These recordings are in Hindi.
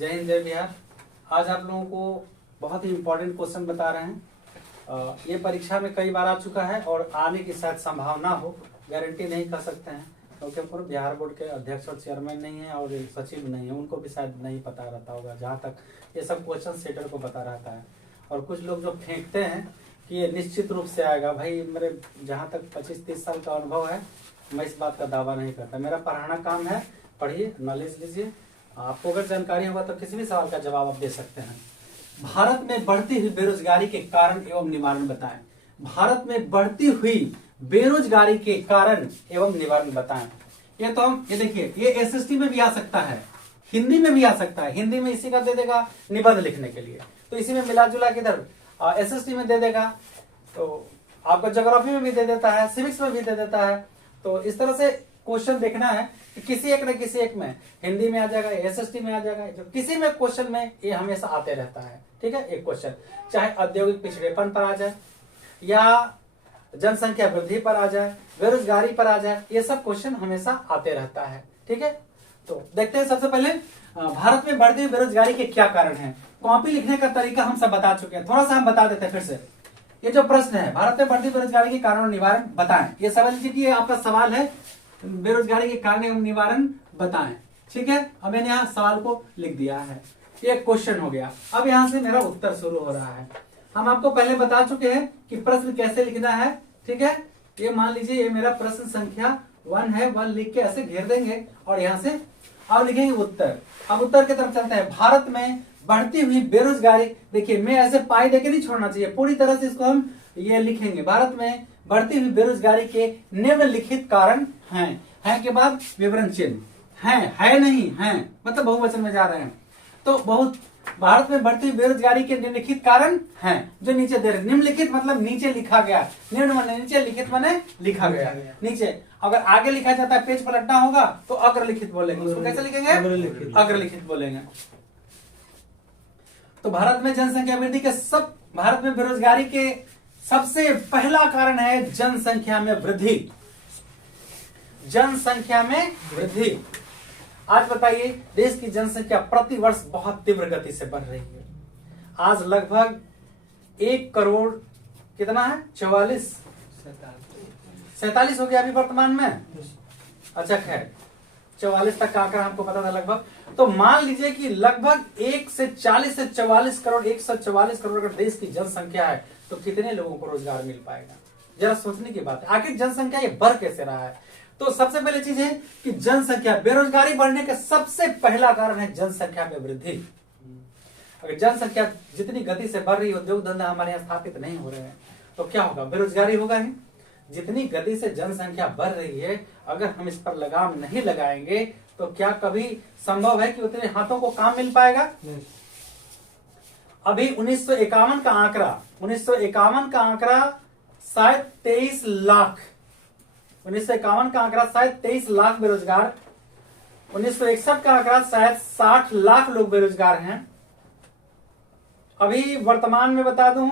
जय हिंद जय बिहार। आज आप लोगों को बहुत ही इम्पोर्टेंट क्वेश्चन बता रहे हैं। ये परीक्षा में कई बार आ चुका है और आने की शायद संभावना हो, गारंटी नहीं कर सकते हैं क्योंकि पूरे बिहार बोर्ड के अध्यक्ष और चेयरमैन नहीं है और सचिव नहीं है, उनको भी शायद नहीं पता रहता होगा। जहाँ तक ये सब क्वेश्चन सेटर को पता रहता है और कुछ लोग जो फेंकते हैं कि ये निश्चित रूप से आएगा, भाई मेरे जहाँ तक 25-30 साल का अनुभव है, मैं इस बात का दावा नहीं करता। मेरा पढ़ाना काम है, पढ़िए, नॉलेज लीजिए। आपको अगर जानकारी होगा तो किसी भी सवाल का जवाब आप दे सकते हैं। भारत में बढ़ती हुई बेरोजगारी के कारण एवं निवारण बताएं। भारत में बढ़ती हुई बेरोजगारी के कारण एवं निवारण बताएं। ये तो हम ये देखिए, ये एसएसटी में भी आ सकता है, हिंदी में भी आ सकता है। हिंदी में इसी का दे देगा निबंध लिखने के लिए, तो इसी में मिला जुला के इधर एसएसटी में दे देगा, तो आपको ज्योग्राफी में भी दे देता है, सिविक्स में भी दे देता है। तो इस तरह से क्वेश्चन देखना है कि किसी एक न किसी एक में हिंदी में आ जाएगा, एसएसटी में आ जाएगा, जो किसी में क्वेश्चन में ये हमेशा आते रहता है। ठीक है, एक क्वेश्चन चाहे औद्योगिक पिछड़ेपन पर आ जाए या जनसंख्या वृद्धि पर आ जाए, बेरोजगारी पर आ जाए, ये सब क्वेश्चन हमेशा आते रहता है। ठीक है, तो देखते हैं सबसे पहले भारत में बढ़ती हुई बेरोजगारी के क्या कारण हैं। कॉपी लिखने का तरीका हम सब बता चुके हैं, थोड़ा सा हम बता देते हैं फिर से। ये जो प्रश्न है, भारत में बढ़ती बेरोजगारी के कारण और निवारण बताएं, ये समझ लीजिए कि ये आपका सवाल है, बेरोजगारी के कारण एवं निवारण बताएं। ठीक है, अब मैंने यहाँ सवाल को लिख दिया है, ये क्वेश्चन हो गया। अब यहाँ से मेरा उत्तर शुरू हो रहा है। हम आपको पहले बता चुके हैं कि प्रश्न कैसे लिखना है। ठीक है, ये मान लीजिए ये मेरा प्रश्न संख्या 1 है, 1 लिख के ऐसे घेर देंगे और यहाँ से अब लिखेंगे उत्तर। अब उत्तर की तरफ चलते हैं। भारत में बढ़ती हुई बेरोजगारी, देखिए मैं ऐसे पाई देके नहीं छोड़ना चाहिए, पूरी तरह से इसको हम ये लिखेंगे। भारत में बढ़ती हुई बेरोजगारी के निम्नलिखित कारण हैं, है के बाद विवरण चिन्ह, है नहीं है, मतलब बहुवचन में जा रहे हैं। तो बहुत भारत में बढ़ती हुई बेरोजगारी के निम्नलिखित कारण हैं, जो नीचे दे रहे। निम्नलिखित मतलब नीचे लिखा गया, निम्न माने नीचे, लिखित माने लिखा गया नीचे। अगर आगे लिखा जाता है, पेज पलटना होगा तो अग्रलिखित बोलेंगे। उसको कैसे लिखेंगे? अग्रलिखित बोलेंगे। तो भारत में जनसंख्या वृद्धि के भारत में बेरोजगारी के सबसे पहला कारण है जनसंख्या में वृद्धि। जनसंख्या में वृद्धि। आज बताइए, देश की जनसंख्या प्रति वर्ष बहुत तीव्र गति से बढ़ रही है। आज लगभग 1 करोड़ कितना है? 47 हो गया अभी वर्तमान में। अच्छा खैर, 44 तक का आंकड़ा हमको पता था लगभग। तो मान लीजिए कि लगभग 1 से 40 से 44 करोड़, 144 करोड़ अगर देश की जनसंख्या है तो कितने लोगों को रोजगार मिल पाएगा? जरा सोचने की बात है। आखिर जनसंख्या ये बढ़ कैसे रहा है? तो सबसे पहले चीज है कि जनसंख्या, बेरोजगारी बढ़ने का सबसे पहला कारण है जनसंख्या में वृद्धि। अगर जनसंख्या जितनी गति से बढ़ रही है, उद्योग धंधा हमारे यहाँ स्थापित नहीं हो रहे हैं, तो क्या होगा? बेरोजगारी होगा ही। जितनी गति से जनसंख्या बढ़ रही है, अगर हम इस पर लगाम नहीं लगाएंगे तो क्या कभी संभव है कि उतने हाथों को काम मिल पाएगा? अभी 1951 का आंकड़ा शायद 23 लाख, 1951 का आंकड़ा शायद 23 लाख बेरोजगार। 1961 का आंकड़ा शायद 60 लाख लोग बेरोजगार हैं। अभी वर्तमान में बता दूं,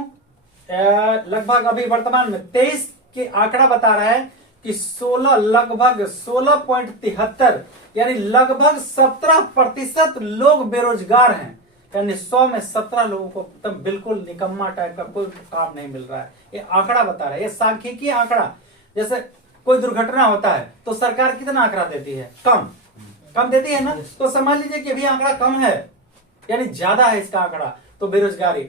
लगभग अभी वर्तमान में 23 के आंकड़ा बता रहा है कि लगभग 16.73 यानी लगभग 17% लोग बेरोजगार हैं। यानी 100 में 17 लोगों को एकदम बिल्कुल निकम्मा टाइप का कोई काम नहीं मिल रहा है। ये आंकड़ा बता रहा है, ये सांख्यिकीय आंकड़ा। जैसे कोई दुर्घटना होता है तो सरकार कितना आंकड़ा देती है? कम देती है ना। तो समझ लीजिए कि अभी आंकड़ा कम है, यानी ज्यादा है इसका आंकड़ा। तो बेरोजगारी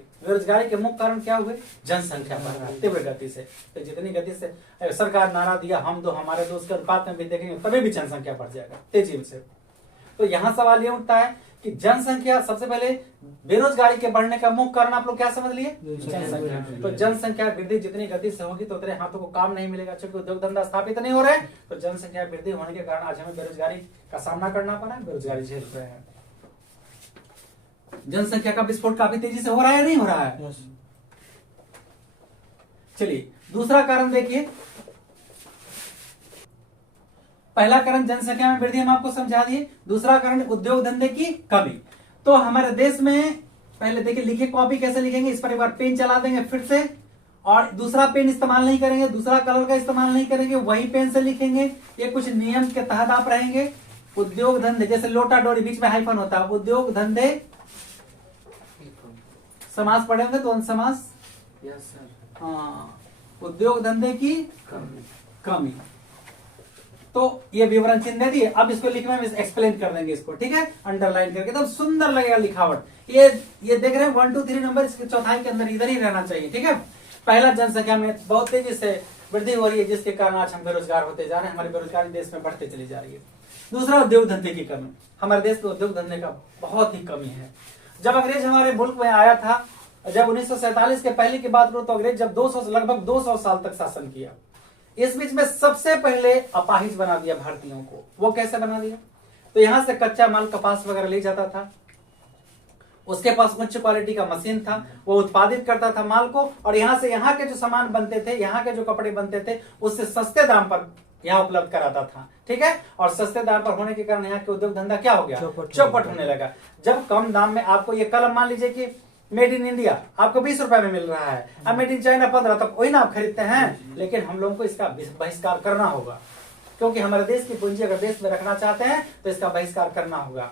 के मुख्य कारण क्या हुए? जनसंख्या बढ़ रहा है तीव्र गति से। तो जितनी गति से सरकार नारा दिया, हम दो हमारे दोस्त के अनुपात में भी देखेंगे तभी भी जनसंख्या बढ़ जाएगा तेजी से। तो यहाँ सवाल ये उठता है कि जनसंख्या, सबसे पहले बेरोजगारी के बढ़ने का मुख्य कारण आप लोग क्या समझ लिए? जनसंख्या। तो जनसंख्या वृद्धि जितनी गति से होगी तो उतने हाथों को काम नहीं मिलेगा, क्योंकि उद्योग धंधा स्थापित नहीं हो रहे। तो जनसंख्या वृद्धि होने के कारण आज हमें बेरोजगारी का सामना करना पड़ा है, बेरोजगारी झेल रहे हैं। जनसंख्या का विस्फोट काफी तेजी से हो रहा है या नहीं हो रहा है? चलिए दूसरा कारण देखिए। पहला कारण जनसंख्या में वृद्धि हम आपको समझा दिए। दूसरा कारण उद्योग धंधे की कमी। तो हमारे देश में पहले देखिए, लिखे कॉपी कैसे लिखेंगे, इस पर एक बार पेन चला देंगे फिर से, और दूसरा पेन इस्तेमाल नहीं करेंगे, दूसरा कलर का इस्तेमाल नहीं करेंगे, वही पेन से लिखेंगे। ये कुछ नियम के तहत आप रहेंगे। उद्योग धंधे, जैसे लोटा डोरी बीच में हाइफन होता है, उद्योग धंधे समास पढ़े होंगे तो समास। Yes sir. हाँ, उद्योग धंधे की कमी। तो ये विवरण चिन्ह दे दिए, अब इसको लिखने में एक्सप्लेन कर देंगे इसको, ठीक है, अंडरलाइन करके, तो सुंदर लगेगा लिखावट। ये देख रहे हैं 1 2 3 नंबर इसके चौथाई के अंदर इधर ही रहना चाहिए, ठीक है। पहला, जनसंख्या में बहुत तेजी से वृद्धि हो रही है, जिसके कारण आज हम बेरोजगार होते जा रहे हैं, हमारी बेरोजगारी देश में बढ़ते चली जा रही है। दूसरा, उद्योग धंधे की कमी, हमारे देश में उद्योग धंधे का बहुत ही कमी है। जब अंग्रेज हमारे मुल्क में आया था, जब 1947 के पहले की बात करूं, तो अंग्रेज जब लगभग 200 साल तक शासन किया, इस बीच में सबसे पहले अपाहिज बना दिया भारतीयों को। वो कैसे बना दिया? तो यहां से कच्चा माल कपास वगैरह ले जाता था, उसके पास उच्च क्वालिटी का मशीन था, वो उत्पादित करता था माल को, और यहां से यहाँ के जो सामान बनते थे, यहाँ के जो कपड़े बनते थे, उससे सस्ते दाम पर यहाँ उपलब्ध कराता था, ठीक है। और सस्ते दाम पर होने के कारण यहाँ के उद्योग धंधा क्या हो गया? चौपट होने लगा। जब कम दाम में आपको ये कलम, मान लीजिए कि मेड इन इंडिया आपको 20 रुपए में मिल रहा है, अब मेड इन चाइना 15, तब वही ना आप खरीदते हैं। लेकिन हम लोगों को इसका बहिष्कार करना होगा, क्योंकि हमारे देश की पूंजी अगर देश में रखना चाहते हैं तो इसका बहिष्कार करना होगा।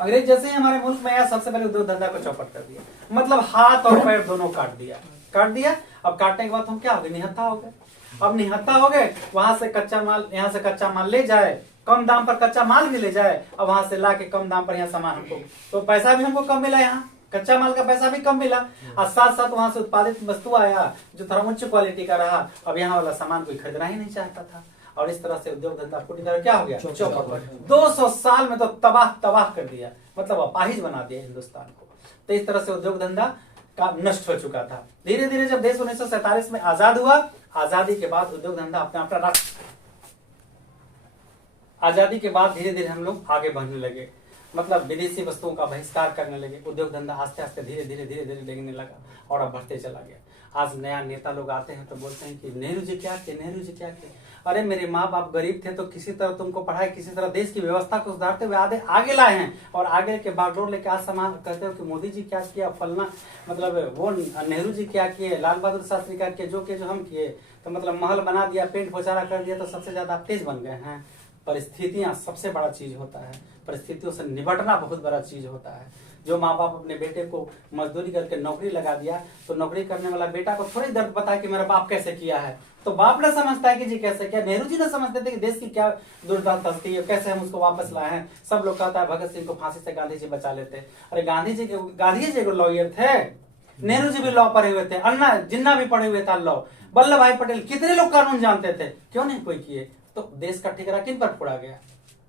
अंग्रेज जैसे ही हमारे मुल्क में आया, सबसे पहले उद्योग धंधा को चौपट कर दिया, मतलब हाथ और पैर दोनों काट दिया। अब काटने के बाद हम क्या हो गए? निहत्था हो गए। अब निहत्था हो गए, वहां से कच्चा माल, यहाँ से कच्चा माल ले जाए, कम दाम पर कच्चा माल भी ले जाए, अब वहां से ला के कम दाम पर यहाँ सामान हमको, तो पैसा भी हमको कम मिला, यहाँ कच्चा माल का पैसा भी कम मिला, और साथ साथ वहां से उत्पादित वस्तु आया जो थोड़ा उच्च क्वालिटी का रहा। अब यहाँ वाला सामान कोई खरीदना ही नहीं चाहता था, और इस तरह से उद्योग धंधा पूरी तरह क्या हो गया? चौपट। 200 साल में तो तबाह कर दिया, मतलब अपाहिज बना दिया हिंदुस्तान को। तो इस तरह से उद्योग धंधा का नष्ट हो चुका था। धीरे धीरे जब देश 1947 में आजाद हुआ, आजादी के बाद उद्योग धंधा अपना आजादी के बाद धीरे धीरे हम लोग आगे बढ़ने लगे, मतलब विदेशी वस्तुओं का बहिष्कार करने लगे। उद्योग धंधा आस्ते आस्ते धीरे धीरे लगने लगा, और अब बढ़ते चला गया। आज नया नेता लोग आते हैं तो बोलते हैं कि नेहरू जी क्या किए। अरे मेरे माँ बाप गरीब थे तो किसी तरह तुमको पढ़ाए, किसी तरह देश की व्यवस्था को सुधारते हुए आगे लाए हैं, और आगे के बागडोर लेके आज सामान कहते हो कि मोदी जी क्या किया, फलना, मतलब वो नेहरू जी क्या किए, लाल बहादुर शास्त्री क्या किए, जो हम किए, तो मतलब महल बना दिया, पेंट पोचारा कर दिया, तो सबसे ज्यादा आप तेज बन गए हैं। परिस्थितियां सबसे बड़ा चीज होता है, परिस्थितियों से निपटना बहुत बड़ा चीज होता है। जो माँ बाप अपने बेटे को मजदूरी करके नौकरी लगा दिया, तो नौकरी करने वाला बेटा को थोड़ी दर्द पता है कि मेरा बाप कैसे किया है, तो बाप ने समझता है कि जी कैसे किया। नेहरू जी ने समझते थे कि देश की क्या दुर्दशा थी, कैसे हम उसको वापस लाए हैं। सब लोग कहता है भगत सिंह को फांसी से गांधी जी बचा लेते। अरे गांधी जी को लॉयर थे, नेहरू जी भी लॉ पढ़े हुए थे, अन्ना जिन्ना भी पढ़े हुए था लॉ, वल्लभ भाई पटेल, कितने लोग कानून जानते थे, क्यों नहीं कोई किए। तो देश का ठिकाना किन पर फोड़ा गया?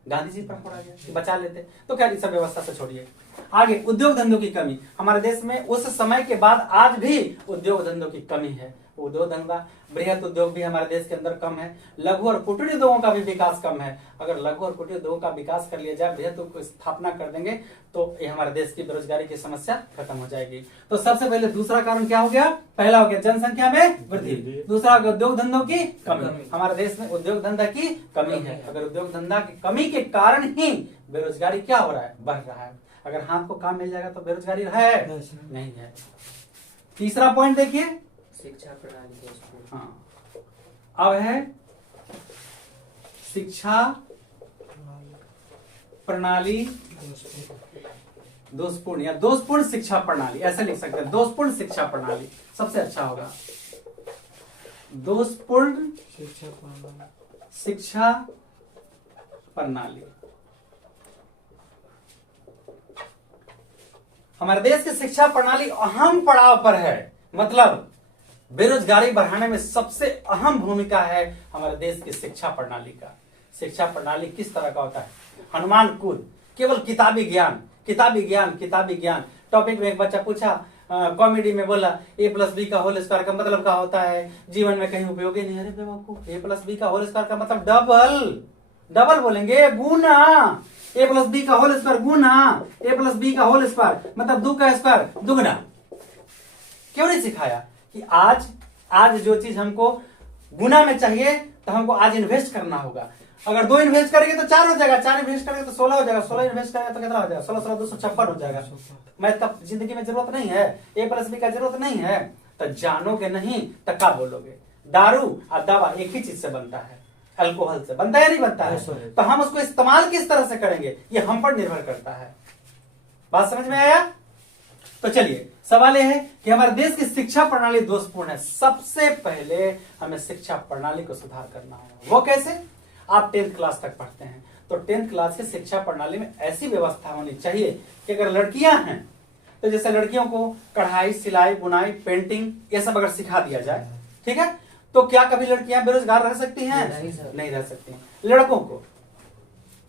गांधी जी पर फोड़ा गया कि बचा लेते। तो क्या इस व्यवस्था से छोड़िए। आगे, उद्योग धंधों की कमी हमारे देश में उस समय के बाद आज भी उद्योग धंधों की कमी है। उद्योग धंधा, बृहत उद्योग भी हमारे देश के अंदर कम है, लघु और कुटीर उद्योगों का भी विकास कम है। अगर लघु और कुटीर उद्योगों का विकास कर लिया जाए, बृहत उद्योग को स्थापना कर देंगे, तो ये हमारे देश की बेरोजगारी की समस्या खत्म हो जाएगी। तो सबसे पहले दूसरा कारण क्या हो गया? पहला हो गया जनसंख्या में वृद्धि, दूसरा हो गया उद्योग धंधों की कमी। हमारे देश में उद्योग धंधा की कमी है। अगर उद्योग धंधा की कमी के कारण ही बेरोजगारी क्या हो रहा है? बढ़ रहा है। अगर हाथ को काम मिल जाएगा तो बेरोजगारी है नहीं है। तीसरा पॉइंट देखिए, शिक्षा प्रणाली। हाँ, अब है शिक्षा प्रणाली दोषपूर्ण, या दोषपूर्ण शिक्षा प्रणाली, ऐसे लिख सकते हैं। दोषपूर्ण शिक्षा प्रणाली सबसे अच्छा होगा। दोषपूर्ण शिक्षा प्रणाली। हमारे देश की शिक्षा प्रणाली अहम पड़ाव पर है, मतलब बेरोजगारी बढ़ाने में सबसे अहम भूमिका है हमारे देश की शिक्षा प्रणाली का। शिक्षा प्रणाली किस तरह का होता है? हनुमान कूद, केवल किताबी ज्ञान। टॉपिक में एक बच्चा पूछा, कॉमेडी में बोला a+b का होल स्क्वायर का मतलब क्या होता है, जीवन में कहीं उपयोगी नहीं। अरे बेवकूफ, a+b का होल स्क्वायर का मतलब डबल बोलेंगे, गुना। a+b का होल स्क्वायर गुना, a+b का होल स्क्वायर मतलब 2 का स्क्वायर दुगना। क्यों नहीं सिखाया कि आज जो चीज हमको गुना में चाहिए तो हमको आज इन्वेस्ट करना होगा। अगर 2 इन्वेस्ट करेंगे तो 4 हो जाएगा, 4 इन्वेस्ट करेंगे तो 16 हो जाएगा, 16 इन्वेस्ट करेंगे तो कितना हो जाएगा? 16 256 हो जाएगा। मैथ का जिंदगी में जरूरत नहीं है, a+b का जरूरत नहीं है। तो जानोगे नहीं तो क्या बोलोगे? दारू और दवा एक ही चीज से बनता है अल्कोहल से, बनता है या नहीं बनता है? तो हम उसको इस्तेमाल किस तरह से करेंगे ये हम पर निर्भर करता है। बात समझ में आया? तो चलिए सवाल यह है कि हमारे देश की शिक्षा प्रणाली दोषपूर्ण है। सबसे पहले हमें शिक्षा प्रणाली को सुधार करना होगा। वो कैसे? आप 10th क्लास तक पढ़ते हैं तो 10th क्लास की शिक्षा प्रणाली में ऐसी व्यवस्था होनी चाहिए कि अगर लड़कियां हैं तो जैसे लड़कियों को कढ़ाई, सिलाई, बुनाई, पेंटिंग ये सब अगर सिखा दिया जाए, ठीक है, तो क्या कभी लड़कियां बेरोजगार रह सकती हैं? नहीं रह सकती हैं। लड़कों को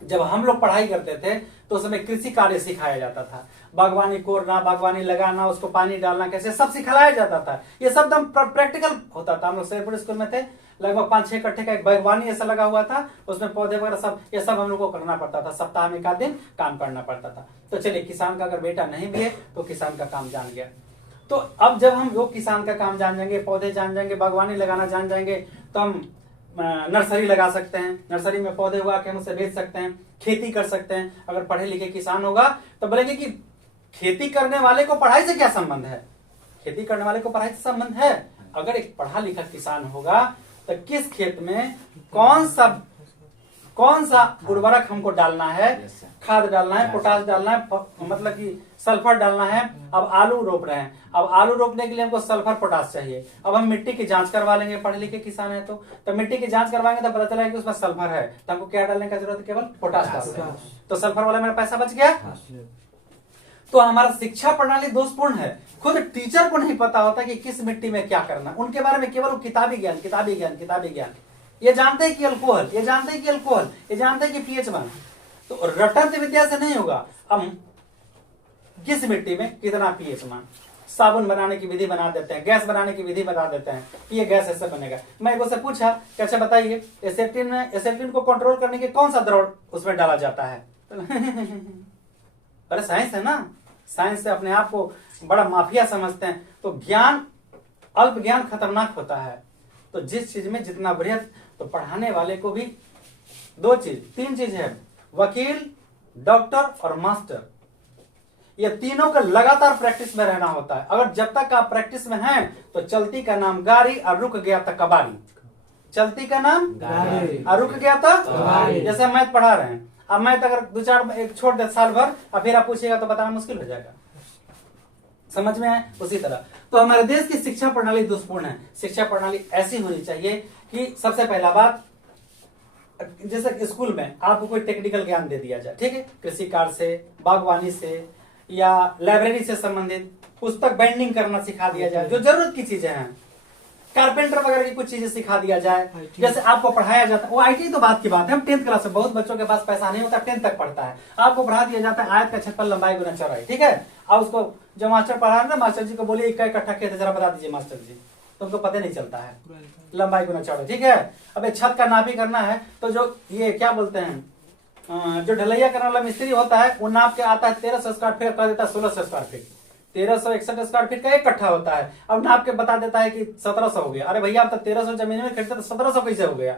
जब हम लोग पढ़ाई करते थे तो उस समय कृषि कार्य सिखाया जाता था, बागवानी कोरना, बागवानी लगाना, उसको पानी डालना कैसे, सब सिखाया जाता था। ये सब एकदम प्रैक्टिकल होता था। हम लोग शेरपुर स्कूल में थे, लगभग 5-6 कट्ठे का एक बागवानी ऐसा लगा हुआ था, उसमें पौधे वगैरह सब, ये सब हम लोग को करना पड़ता था। सप्ताह में 1 दिन काम करना पड़ता था। तो चलिए, किसान का अगर बेटा नहीं भी है तो किसान का काम जान गया। तो अब जब हम लोग किसान का काम जान जाएंगे, पौधे जान जाएंगे, बागवानी लगाना जान जाएंगे, तो हम नर्सरी लगा सकते हैं। नर्सरी में पौधे उगा के हम उसे बेच सकते हैं, खेती कर सकते हैं। अगर पढ़े लिखे किसान होगा तो बोलेंगे कि खेती करने वाले को पढ़ाई से क्या संबंध है? खेती करने वाले को पढ़ाई से संबंध है। अगर एक पढ़ा लिखा किसान होगा तो किस खेत में कौन सा उर्वरक हमको डालना है, खाद डालना है, पोटाश डालना है, मतलब कि सल्फर डालना है। अब आलू रोप रहे हैं, अब आलू रोपने के लिए हमको सल्फर पोटाश चाहिए। अब हम मिट्टी की जांच करवा लेंगे, पढ़े लिखे किसान है तो मिट्टी की जांच करवाएंगे तो पता चला कि उसमें सल्फर है, तो हमको क्या डालने का जरूरत है? केवल पोटाश डालना है। तो सल्फर वाला मेरा पैसा बच गया। तो हमारा शिक्षा प्रणाली दोषपूर्ण है। खुद टीचर को नहीं पता होता कि किस मिट्टी में क्या करना, उनके बारे में केवल किताबी ज्ञान। ये जानते हैं कि अल्कोहल, ये जानते हैं कि अल्कोहल, ये जानते हैं कि pH 1। तो रटंत विद्या से नहीं होगा। हम किस मिट्टी में कितना pH 1, साबुन बनाने की विधि बना देते हैं, गैस बनाने की विधि बता देते हैं कि ये गैस ऐसे बनेगा। मैं एक से पूछा कि अच्छा बताइए, एसेटिन को कंट्रोल करने के कौन सा द्रव उसमें डाला जाता है? अरे साइंस है ना, साइंस से अपने आप को बड़ा माफिया समझते हैं। तो ज्ञान, अल्प ज्ञान खतरनाक होता है। तो जिस चीज में जितना बृहत, तो पढ़ाने वाले को भी 3 चीज है, वकील, डॉक्टर और मास्टर। ये तीनों का लगातार प्रैक्टिस में रहना होता है। अगर जब तक आप प्रैक्टिस में हैं तो चलती का नाम गाड़ी और रुक गया था कबाड़ी। चलती का नाम गाड़ी और रुक गया था कबाड़ी। जैसे मैथ पढ़ा रहे हैं, अब मैथ अगर 2-4 एक छोड़ दे साल भर और फिर आप पूछिएगा तो बताना मुश्किल हो जाएगा। समझ में है? उसी तरह तो हमारे देश की शिक्षा प्रणाली दुष्पूर्ण है। शिक्षा प्रणाली ऐसी होनी चाहिए कि सबसे पहला बात, जैसे स्कूल में आपको कोई टेक्निकल ज्ञान दे दिया जाए, ठीक है, कृषि कार्य से, बागवानी से या लाइब्रेरी से संबंधित पुस्तक बाइंडिंग करना सिखा दिया जाए, जो जरूरत की चीजें हैं, कारपेंटर वगैरह की कुछ चीजें सिखा दिया जाए। जैसे आपको पढ़ाया जाता है, वो आईटी तो बात की बात है, हम 10th क्लास में, बहुत बच्चों के पास पैसा नहीं होता, 10th तक पढ़ता है, आपको पढ़ा दिया जाता है आयत का क्षेत्रफल, लंबाई गुना चौड़ाई, ठीक है। अब उसको जो मास्टर पढ़ा रहे, मास्टर जी को बोलिए इक्का इकट्ठा खेत जरा बता दीजिए मास्टर जी, तो उनको पता नहीं चलता है लंबाई गुना चौड़ाई, ठीक है। अब छत का नापी करना है तो जो ये क्या बोलते हैं, जो ढलैया करने वाला मिस्त्री होता है वो नाप के आता है 1300 स्क्वायर फीट, कर देता है 1600 स्क्वायर फीट, 1361 स्क्वायर फीट का 1 कट्ठा होता है। अब नाप के बता देता है कि 1700 हो गया। अरे भैया आप तो 1300 जमीन में खरीदते तो 1700 कैसे हो गया?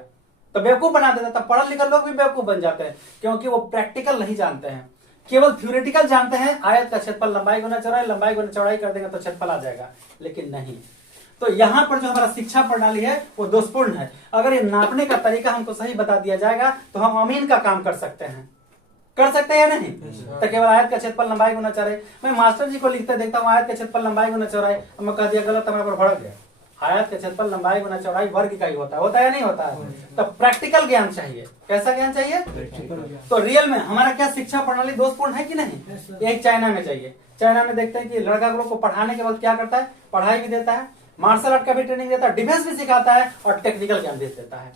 तो बेवकूफ बना देता। तब पढ़ा लिखा लोग भी बेवकूफ बन जाते हैं, क्योंकि वो प्रैक्टिकल नहीं जानते हैं, केवल थ्योरेटिकल जानते हैं। आयत का क्षेत्रफल लंबाई गुना चौड़ाई, लंबाई गुना चौड़ाई कर देंगे तो क्षेत्रफल आ जाएगा, लेकिन नहीं। तो यहाँ पर जो हमारा शिक्षा प्रणाली है वो दोषपूर्ण है। अगर ये नापने का तरीका हमको सही बता दिया जाएगा तो हम अमीन का काम कर सकते हैं, कर सकते हैं या नहीं? तो केवल आयत का क्षेत्रफल लंबाई गुना चौड़ाई, मैं मास्टर जी को लिखते देखता हूँ आयत का क्षेत्रफल लंबाई गुना चौड़ाई, मैं कह दिया गलत, हमारे पर भड़क गया। आयत का क्षेत्रफल लंबाई गुना चौड़ाई वर्ग का ही होता है या नहीं होता है? तो प्रैक्टिकल ज्ञान चाहिए। कैसा ज्ञान चाहिए? तो रियल में हमारा क्या शिक्षा प्रणाली दोषपूर्ण है कि नहीं? एक चाइना में चाहिए। चाइना में देखते हैं कि लड़का लोग को पढ़ाने के बाद क्या करता है, पढ़ाई भी देता है, मार्शल आर्ट का भी ट्रेनिंग देता है, डिफेंस भी सिखाता है और टेक्निकल ज्ञान भी देता है,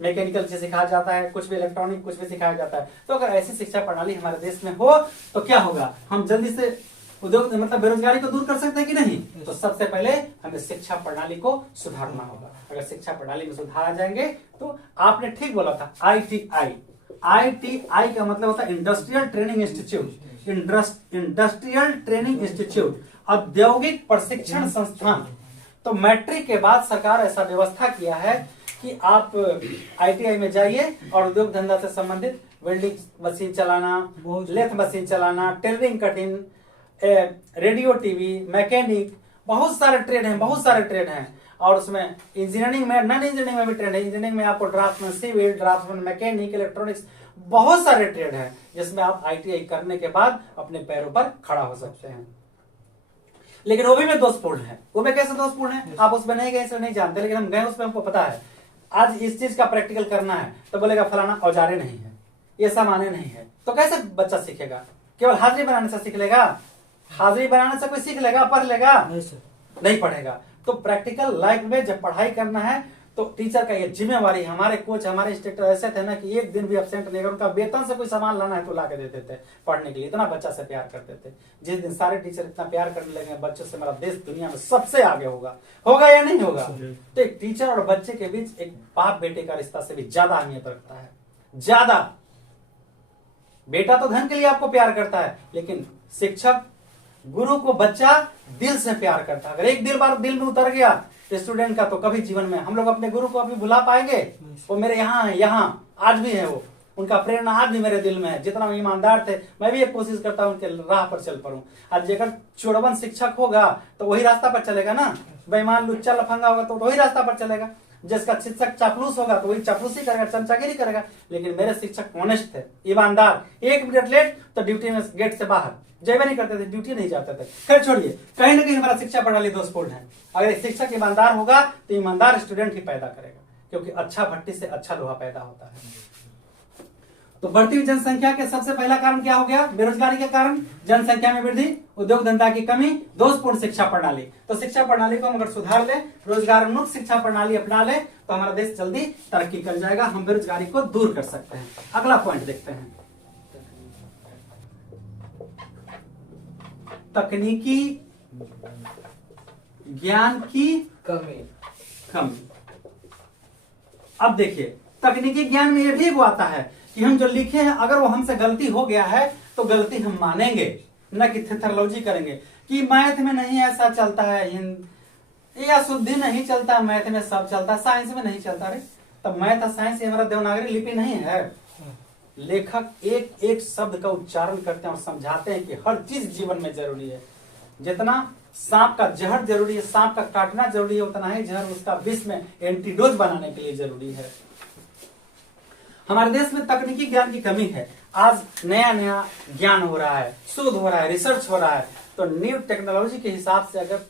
मैकेनिकल से सिखाया जाता है, कुछ भी इलेक्ट्रॉनिक कुछ भी सिखाया जाता है। तो अगर ऐसी शिक्षा प्रणाली हमारे देश में हो तो क्या होगा, हम जल्दी से उद्योग मतलब बेरोजगारी को दूर कर सकते हैं कि नहीं? तो सबसे पहले हमें शिक्षा प्रणाली को सुधारना होगा। अगर शिक्षा प्रणाली में सुधार आ जाएंगे तो आपने ठीक बोला था, ITI का मतलब होता है industrial training institute, industrial training institute, औद्योगिक प्रशिक्षण संस्थान। तो मैट्रिक के बाद सरकार ऐसा व्यवस्था किया है कि आप ITI में जाइए और उद्योग धंधा से संबंधित वेल्डिंग मशीन चलाना, लेथ मशीन चलाना, tailoring cutting, radio TV, mechanic, बहुत सारे ट्रेड हैं, बहुत सारे ट्रेड हैं। और उसमें इंजीनियरिंग में, नॉन इंजीनियरिंग में भी ट्रेड है। इंजीनियरिंग में आपको draftsman civil, draftsman mechanic, electronics, बहुत सारे ट्रेड हैं जिसमें आप ITI करने के बाद अपने पैरों पर खड़ा हो सकते हैं। लेकिन वो भी में दोषपूर्ण है। वो में कैसे दोषपूर्ण है? आप उसमें नहीं गए इसलिए नहीं जानते, लेकिन हम गए उसमें, हमको पता है आज इस चीज का प्रैक्टिकल करना है तो बोलेगा फलाना औजारे नहीं है, ये सामान्य नहीं है, तो कैसे बच्चा सीखेगा? केवल हाजिरी बनाने से सीख लेगा? हाजिरी बनाने से कोई सीख लेगा, पढ़ लेगा? नहीं पढ़ेगा। तो प्रैक्टिकल लाइफ में जब पढ़ाई करना है तो टीचर का ये जिम्मेवारी। हमारे कोच, हमारे इंस्ट्रक्टर ऐसे थे ना कि एक दिन भी एब्सेंट नहीं, अगर उनका वेतन से कोई सामान लाना है तो ला के देते थे पढ़ने के लिए, इतना बच्चा से प्यार करते थे। जिस दिन सारे टीचर इतना प्यार करने लगे बच्चों से, हमारा देश दुनिया में सबसे आगे होगा या नहीं होगा? तो एक टीचर और बच्चे के बीच एक बाप बेटे का रिश्ता से भी ज्यादा अहमियत रखता है, ज्यादा। बेटा तो धन के लिए आपको प्यार करता है, लेकिन शिक्षक, गुरु को बच्चा दिल से प्यार करता है। अगर एक बार दिल में उतर गया स्टूडेंट का तो कभी जीवन में हम लोग अपने गुरु को अभी भुला पाएंगे? वो मेरे यहाँ है, यहाँ आज भी है, वो उनका प्रेरणा आज भी मेरे दिल में है। जितना ईमानदार थे, मैं भी एक कोशिश करता हूँ उनके राह पर चल पड़ूं। आज जेकर चोरवन शिक्षक होगा तो वही रास्ता पर चलेगा ना, बेईमान लुच्चा लफंगा होगा तो वही रास्ता पर चलेगा। जिसका शिक्षक चापलूस होगा तो वही चापलूसी करेगा, चमचागिरी करेगा। लेकिन मेरे शिक्षक ऑनेस्ट थे, ईमानदार। 1 मिनट लेट तो ड्यूटी में गेट से बाहर जेबे नहीं करते थे, ड्यूटी नहीं जाते थे। खैर छोड़िए, कहीं ना कहीं हमारा शिक्षा प्रणाली दोषपूर्ण है। अगर एक शिक्षक ईमानदार होगा तो ईमानदार स्टूडेंट ही पैदा करेगा, क्योंकि अच्छा भट्टी से अच्छा लोहा पैदा होता है। तो बढ़ती हुई जनसंख्या के सबसे पहला कारण क्या हो गया? बेरोजगारी के कारण, जनसंख्या में वृद्धि, उद्योग धंधा की कमी, दोषपूर्ण शिक्षा प्रणाली। तो शिक्षा प्रणाली को हम अगर सुधार ले, रोजगार उन्मुख शिक्षा प्रणाली अपना ले तो हमारा देश जल्दी तरक्की कर जाएगा। हम बेरोजगारी को दूर कर सकते हैं। अगला पॉइंट देखते हैं, तकनीकी ज्ञान की कमी। अब देखिए, तकनीकी ज्ञान में यह भी वो आता है कि हम जो लिखे हैं अगर वो हमसे गलती हो गया है तो गलती हम मानेंगे, न कि थेथरोलॉजी करेंगे कि मैथ में नहीं ऐसा चलता है, या शुद्धि नहीं चलता, मैथ में सब चलता, साइंस में नहीं चलता। रे तब मैथ और साइंस हमारा देवनागरी लिपि नहीं है। लेखक एक एक शब्द का उच्चारण करते हैं और समझाते हैं कि हर चीज जीवन में जरूरी है। जितना सांप का जहर जरूरी है, सांप का काटना जरूरी है, उतना ही जहर उसका विष में एंटीडोज बनाने के लिए जरूरी है। हमारे देश में तकनीकी ज्ञान की कमी है। आज नया नया ज्ञान हो रहा है, शोध हो रहा है, रिसर्च हो रहा है। तो न्यू टेक्नोलॉजी के हिसाब से अगर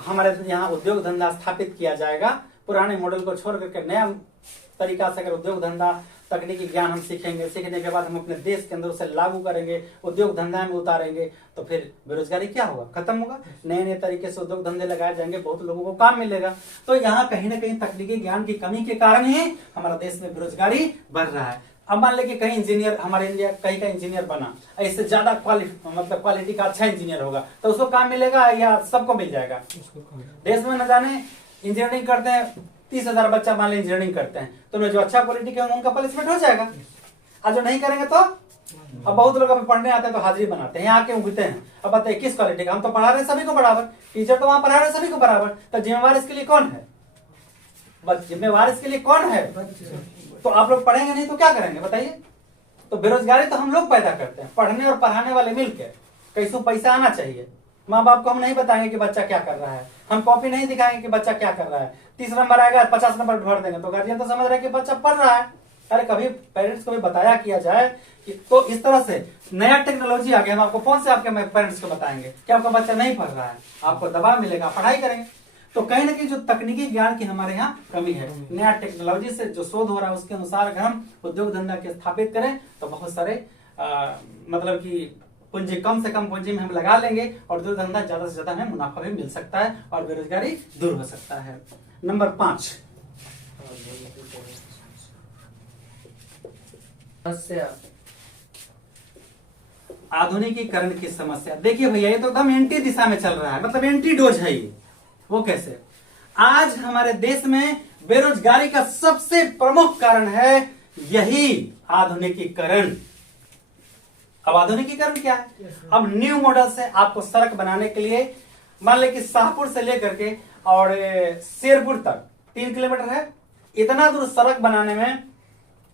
हमारे यहाँ उद्योग धंधा स्थापित किया जाएगा, पुराने मॉडल को छोड़ करके नया तरीका से अगर उद्योग धंधा तकनीकी ज्ञान हम सीखेंगे, सीखने के बाद हम अपने देश के अंदर उसे लागू करेंगे, उद्योग धंधा में उतारेंगे, तो फिर बेरोजगारी क्या होगा? खत्म होगा। नए नए तरीके से उद्योग धंधे लगाए जाएंगे, बहुत लोगों को काम मिलेगा। तो यहाँ कहीं ना कहीं तकनीकी ज्ञान की कमी के कारण ही हमारा देश में बेरोजगारी बढ़ रहा है। अब मान लें कि कहीं इंजीनियर, हमारे इंडिया कहीं का इंजीनियर बना, इससे ज्यादा क्वालिटी का अच्छा इंजीनियर होगा तो उसको काम मिलेगा या सबको मिल जाएगा? देश में न जाने इंजीनियरिंग करते हैं 30,000 बच्चा मान ली इंजीनियरिंग करते हैं, तो जो अच्छा क्वालिटी के होंगे उनका प्लेसमेंट हो जाएगा। और जो नहीं करेंगे तो अब बहुत लोग अभी पढ़ने आते हैं तो हाजिरी बनाते हैं, यहाँ आके उगते हैं। अब बताइए किस क्वालिटी का? हम तो पढ़ा रहे सभी को बराबर, टीचर तो वहां पढ़ा रहे सभी को बराबर, तो जिम्मेवार इसके लिए कौन है? बस जिम्मेवार इसके लिए कौन है? तो आप लोग पढ़ेंगे नहीं तो क्या करेंगे बताइए? तो बेरोजगारी तो हम लोग पैदा करते हैं, पढ़ने और पढ़ाने वाले मिलकर। कैसों पैसा आना चाहिए। माँ बाप को हम नहीं बताएंगे कि बच्चा क्या कर रहा है, हम कॉपी नहीं दिखाएंगे कि बच्चा क्या कर रहा है। 30 नंबर आएगा 50 नंबर भर देंगे तो गार्जियन तो समझ रहा है कि बच्चा पढ़ रहा है। अरे कभी पेरेंट्स को भी बताया किया जाए कि तो इस तरह से नया टेक्नोलॉजी आ गया, हम आपको फोन से आपके पेरेंट्स को बताएंगे कि आपका बच्चा नहीं पढ़ रहा है, आपको दबाव मिलेगा, पढ़ाई करेंगे। तो कहीं ना कहीं जो तकनीकी ज्ञान की हमारे यहाँ कमी है। नया टेक्नोलॉजी से जो शोध हो रहा है उसके अनुसार अगर हम उद्योग धंधा के स्थापित करें तो बहुत सारे मतलब कि पूंजी, कम से कम पूंजी में हम लगा लेंगे और उद्योग धंधा ज्यादा से ज्यादा हमें मुनाफा भी मिल सकता है और बेरोजगारी दूर हो सकता है। नंबर 5, आधुनिकीकरण की समस्या। देखिए भैया ये तो एकदम एंटी दिशा में चल रहा है, मतलब एंटी डोज है ये। वो कैसे? आज हमारे देश में बेरोजगारी का सबसे प्रमुख कारण है यही आधुनिकीकरण। अब आधुनिकीकरण क्या है? अब न्यू मॉडल से आपको सड़क बनाने के लिए मान ले कि शाहपुर से लेकर के और शेरपुर तक 3 किलोमीटर है, इतना दूर सड़क बनाने में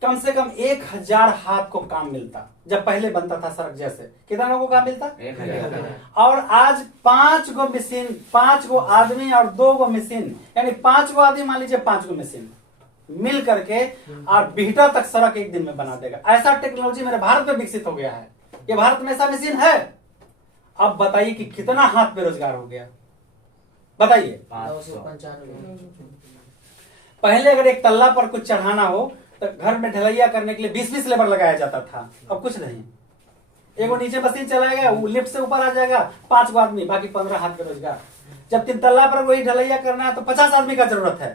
कम से कम 1000 हाथ को काम मिलता। जब पहले बनता था सड़क जैसे, कितना लोगों को काम मिलता? 1000। और आज 5 गो मशीन, 5 गो आदमी और 2 गो मशीन, यानी 5 गो आदमी, मान लीजिए 5 गो मशीन मिल करके और बीटा तक सड़क एक दिन में बना देगा। ऐसा टेक्नोलॉजी मेरे भारत में विकसित हो गया है। ये भारत में ऐसा मशीन है। अब बताइए कि कितना हाथ बेरोजगार हो गया, बताइए। 995। पहले अगर एक तल्ला पर कुछ चढ़ाना हो तो घर में ढलैया करने के लिए 20-20 लेबर लगाया जाता था। अब कुछ नहीं, एगो नीचे मशीन चलाएगा, वो लिफ्ट से ऊपर आ जाएगा, 5 गो आदमी, बाकी 15 हाथ बेरोजगार। जब 3 तल्ला पर वही ढलैया करना है तो 50 आदमी का जरूरत है,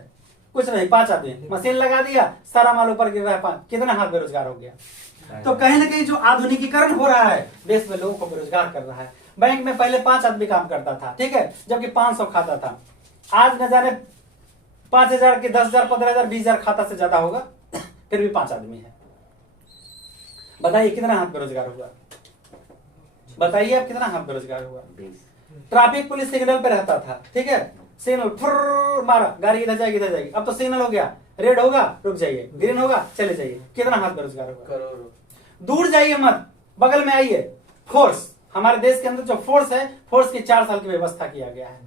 कुछ नहीं, 5 आदमी, मशीन लगा दिया, सारा माल ऊपर गिर रहा है, 5, कितना हाथ बेरोजगार हो गया। तो कहीं ना कहीं जो आधुनिकीकरण हो रहा है देश में लोगों को बेरोजगार कर रहा है। बैंक में पहले 5 आदमी काम करता था, ठीक है, जबकि 500 खाता था। आज न जाने 5000 के 10,000, 15,000, 20,000 खाता से ज्यादा होगा, फिर भी 5 आदमी है। बताइए कितना हाथ बेरोजगार हुआ, बताइए आप कितना हाथ बेरोजगार हुआ। ट्रैफिक पुलिस सिग्नल पे रहता था, ठीक है, सिग्नल फुर्र मारा, गाड़ी इधर जाएगी इधर जाएगी। अब तो सिग्नल हो गया, रेड होगा रुक जाइए, ग्रीन होगा चले जाइए। कितना हाथ बेरोजगार होगा? करोड़ों। दूर जाइए मत, बगल में आइए। फोर्स, हमारे देश के अंदर जो फोर्स है, फोर्स की 4 साल की व्यवस्था किया गया है।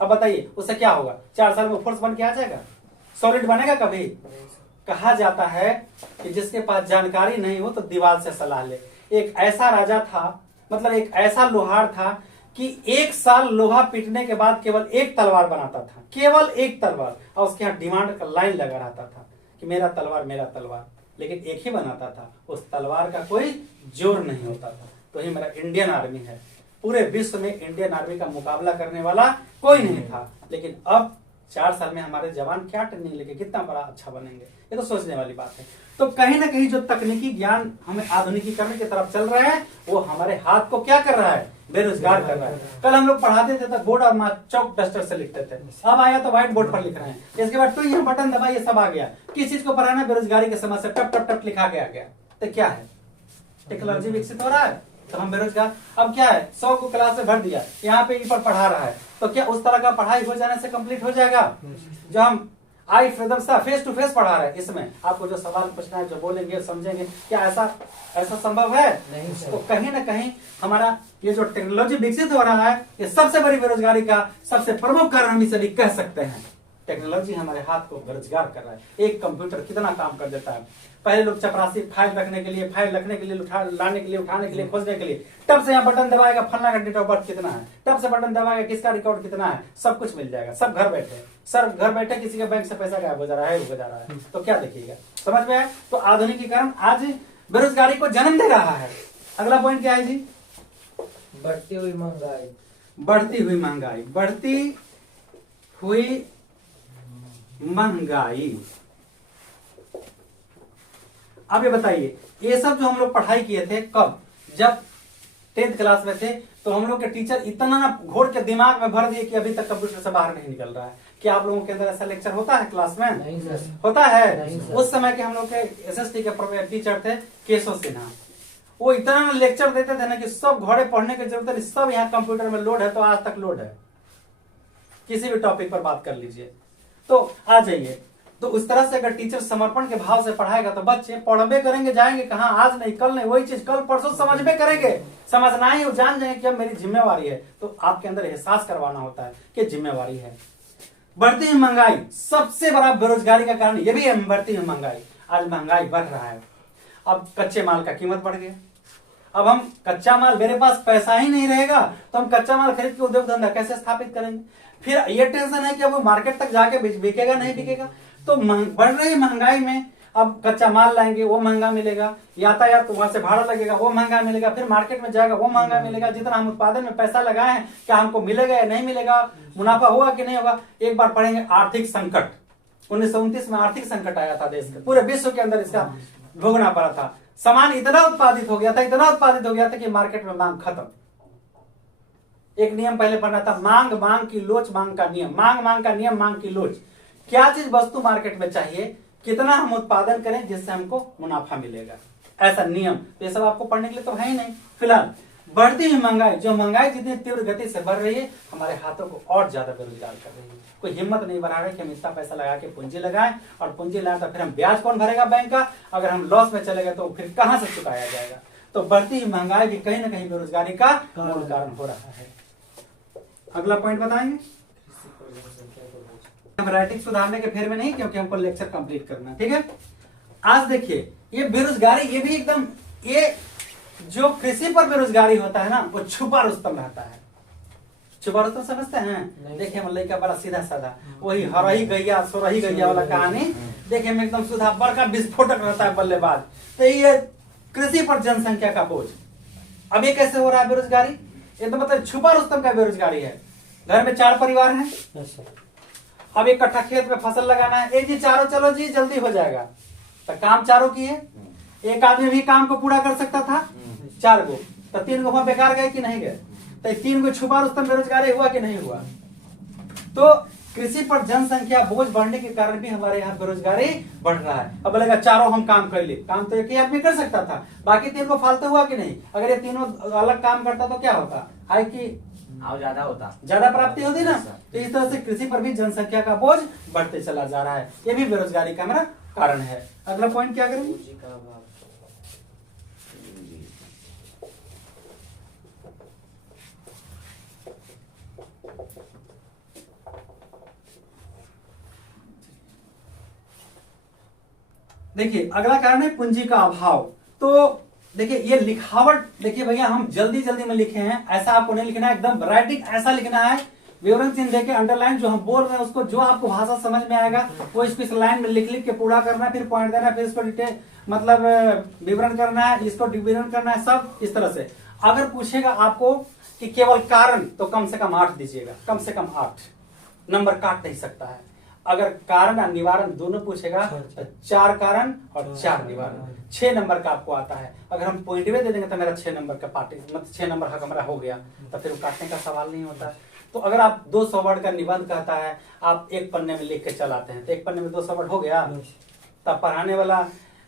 अब बताइए उससे क्या होगा? 4 साल में फोर्स बन के आ जाएगा? सॉलिड बनेगा कभी? कहा जाता है कि जिसके पास जानकारी नहीं हो तो दीवार से सलाह ले। एक ऐसा राजा था, मतलब एक ऐसा लोहार था कि 1 साल लोहा पीटने के बाद केवल 1 तलवार बनाता था, केवल 1 तलवार, और उसके यहाँ डिमांड का लाइन लगा रहता था कि मेरा तलवार मेरा तलवार, लेकिन एक ही बनाता था, उस तलवार का कोई जोर नहीं होता था। तो ये मेरा इंडियन आर्मी है। पूरे विश्व में इंडियन आर्मी का मुकाबला करने वाला कोई नहीं था। लेकिन अब 4 साल में हमारे जवान क्या ट्रेनिंग लेके कितना बड़ा अच्छा बनेंगे, ये तो सोचने वाली बात है। तो कहीं ना कहीं जो तकनीकी ज्ञान हमें आधुनिकीकरण की तरफ चल रहा है, वो हमारे हाथ को क्या कर रहा है? बेरोजगार कर रहा है। कल हम लोग पढ़ाते थे तो बोर्ड और चौक डस्टर से लिखते थे, अब आया तो व्हाइट बोर्ड पर लिख रहे हैं। इसके बाद तो ये बटन दबाइए सब आ गया। किस चीज को पढ़ाना? बेरोजगारी के समस्या, टप टप टप लिखा के आ गया। तो क्या है? टेक्नोलॉजी विकसित हो रहा है तो हम बेरोजगार। अब क्या है, 100 को क्लास में भर दिया, यहाँ पे पर पढ़ा रहा है, तो क्या उस तरह का पढ़ाई हो जाने से कंप्लीट हो जाएगा? जो हम आई फेस टू फेस पढ़ा रहे हैं, इसमें आपको जो सवाल पूछना है, जो बोलेंगे समझेंगे, क्या ऐसा संभव है? नहीं सर। तो कहीं ना कहीं हमारा ये जो टेक्नोलॉजी विकसित हो रहा है, ये सबसे बड़ी बेरोजगारी का सबसे प्रमुख कारण हम इसे भी कह सकते हैं। टेक्नोलॉजी हमारे हाथ को बेरोजगार कर रहा है। एक कंप्यूटर कितना काम कर देता है। पहले लोग चपरासी फाइल रखने के लिए, लाने के लिए, उठाने के लिए, खोजने के लिए, तब से यहाँ बटन दबाएगा, फलना का डेट ऑफ बर्थ कितना है, तब से बटन दबाएगा, किसका रिकॉर्ड कितना है, सब कुछ मिल जाएगा। सब घर बैठे, सर घर बैठे किसी के बैंक से पैसा गायब हो जा रहा है, हो जा रहा है, तो क्या देखिएगा? समझ में आया? तो आधुनिकीकरण आज बेरोजगारी को जन्म दे रहा है। अगला पॉइंट क्या है जी? बढ़ती हुई महंगाई। बढ़ती हुई महंगाई, बढ़ती हुई महंगाई। अब ये बताइए, ये सब जो हम लोग पढ़ाई किए थे कब? जब 10th क्लास में थे, तो हम लोग के टीचर इतना ना घोर के दिमाग में भर दिए कि अभी तक कंप्यूटर से बाहर नहीं निकल रहा है। क्या आप लोगों के अंदर ऐसा लेक्चर होता है क्लास में? नहीं सर। होता है? नहीं सर। उस समय के हम लोग के SST के टीचर थे केशव सिन्हा। वो इतना लेक्चर देते थे ना कि सब घोड़े पढ़ने की जरूरत नहीं, सब यहाँ कंप्यूटर में लोड है, तो आज तक लोड है। किसी भी टॉपिक पर बात कर लीजिए तो आ जाइए। तो उस तरह से अगर टीचर समर्पण के भाव से पढ़ाएगा तो बच्चे पढ़बे करेंगे, जाएंगे कहाँ, आज नहीं कल नहीं, वही चीज कल परसों समझबे करेंगे। समझना ही, वो जान जाएंगे कि अब मेरी जिम्मेवारी है। तो आपके अंदर एहसास करवाना होता है कि जिम्मेवारी है। बढ़ती हुई महंगाई सबसे बड़ा बेरोजगारी का कारण ये भी है, बढ़ती हुई महंगाई। आज महंगाई बढ़ रहा है, अब कच्चे माल का कीमत बढ़ गया। अब हम कच्चा माल, मेरे पास पैसा ही नहीं रहेगा तो हम कच्चा माल खरीद के उद्योग धंधा कैसे स्थापित करेंगे? फिर ये टेंशन है कि अब वो मार्केट तक जाके बिकेगा नहीं बिकेगा। तो बढ़ रही महंगाई में अब कच्चा माल लाएंगे वो महंगा मिलेगा, यातायात तो वहां से भाड़ा लगेगा वो महंगा मिलेगा, फिर मार्केट में जाएगा वो महंगा मिलेगा। जितना हम उत्पादन में पैसा लगाए हैं, क्या हमको मिलेगा या नहीं मिलेगा, मुनाफा होगा कि नहीं होगा? एक बार पढ़ेंगे आर्थिक संकट। 1929 में आर्थिक संकट आया था देश के, पूरे विश्व के अंदर इसका भोगना पड़ा था। सामान इतना उत्पादित हो गया था कि मार्केट में मांग खत्म। एक नियम पहले पढ़ना था, मांग की लोच, मांग का नियम, मांग का नियम, मांग की लोच। क्या चीज वस्तु मार्केट में चाहिए, कितना हम उत्पादन करें जिससे हमको मुनाफा मिलेगा, ऐसा नियम। तो ये सब आपको पढ़ने के लिए तो है ही नहीं। फिलहाल बढ़ती हुई महंगाई, जो महंगाई जितनी तीव्र गति से बढ़ रही है हमारे हाथों को और ज्यादा बेरोजगार कर रही है। कोई हिम्मत नहीं बढ़ा रहा है कि हम इतना पैसा लगा के पूंजी लगाएं, और पूंजी लगाए तो फिर हम ब्याज कौन भरेगा बैंक का, अगर हम लॉस में चले गए तो फिर कहां से चुकाया जाएगा। तो बढ़ती हुई महंगाई भी कहीं ना कहीं बेरोजगारी का मूल कारण हो रहा है। अगला पॉइंट बताएंगे। हम राइटिंग सुधारने के फेर में नहीं, क्योंकि हमको लेक्चर कंप्लीट करना है, ठीक है। आज देखिए ये बेरोजगारी, ये भी एकदम, ये जो कृषि पर बेरोजगारी होता है ना, वो छुपा रुस्तम रहता है। छुपा रुस्तम समझते हैं? देखिए मतलब का बड़ा सीधा साधा, वही हरही गैया सोरही गैया वाला कहानी, देखिए में एकदम सुधा बड़का विस्फोटक रहता है बल्लेबाज। तो ये कृषि पर जनसंख्या का बोझ। अब ये कैसे हो रहा है बेरोजगारी? ये तो मतलब छुपा रुस्तम का बेरोजगारी है। घर में 4 परिवार हैं, अब एक कट्ठा खेत में फसल लगाना है, एक जी चारों चलो जी जल्दी हो जाएगा, तो काम चारों किए। एक आदमी भी काम को पूरा कर सकता था 4 गो, तो 3 गो वहां बेकार गए कि नहीं गए? तो 3 गो छुपा रुस्तम बेरोजगारी हुआ कि नहीं हुआ? तो कृषि पर जनसंख्या बोझ बढ़ने के कारण भी हमारे यहाँ बेरोजगारी बढ़ रहा है। अब बोलेगा चारों हम काम कर ले, काम तो एक ही आदमी कर सकता था, बाकी 3 को फालतू हुआ कि नहीं? अगर ये तीनों अलग काम करता तो क्या होता? आय की ज्यादा होता, ज्यादा प्राप्ति होती ना। तो इस तरह से कृषि पर भी जनसंख्या का बोझ बढ़ते चला जा रहा है, ये भी बेरोजगारी का हमारा कारण है। अगला पॉइंट क्या करेंगे? पूंजी का अभाव। देखिए अगला कारण है पूंजी का अभाव। तो देखिए ये लिखावट, देखिए भैया हम जल्दी जल्दी में लिखे हैं, ऐसा आपको नहीं लिखना है, एकदम राइटिंग ऐसा लिखना है, विवरण चिन्ह देके अंडरलाइन, जो हम बोल रहे हैं उसको, जो आपको भाषा समझ में आएगा वो इसको इस लाइन में लिख लिख के पूरा करना है, फिर पॉइंट देना है, फिर इसको डिटेल मतलब विवरण करना है, इसको विवरण करना है, सब इस तरह से। अगर पूछेगा आपको कि केवल कारण, तो कम से कम 8 दीजिएगा, कम से कम 8 नंबर काट नहीं सकता है। अगर कारण और निवारण दोनों पूछेगा तो 4 कारण और 4 निवारण, 6 नंबर का आपको आता है। अगर हम पॉइंट में दे देंगे तो मेरा 6 नंबर का पार्टी मतलब 6 नंबर हक हमारा हो गया, तो फिर काटने का सवाल नहीं होता। तो अगर आप 200 वर्ड का निबंध कहता है, आप एक पन्ने में लिख के चलाते हैं, तो एक पन्ने में 200 वर्ड हो गया, तब पढ़ाने वाला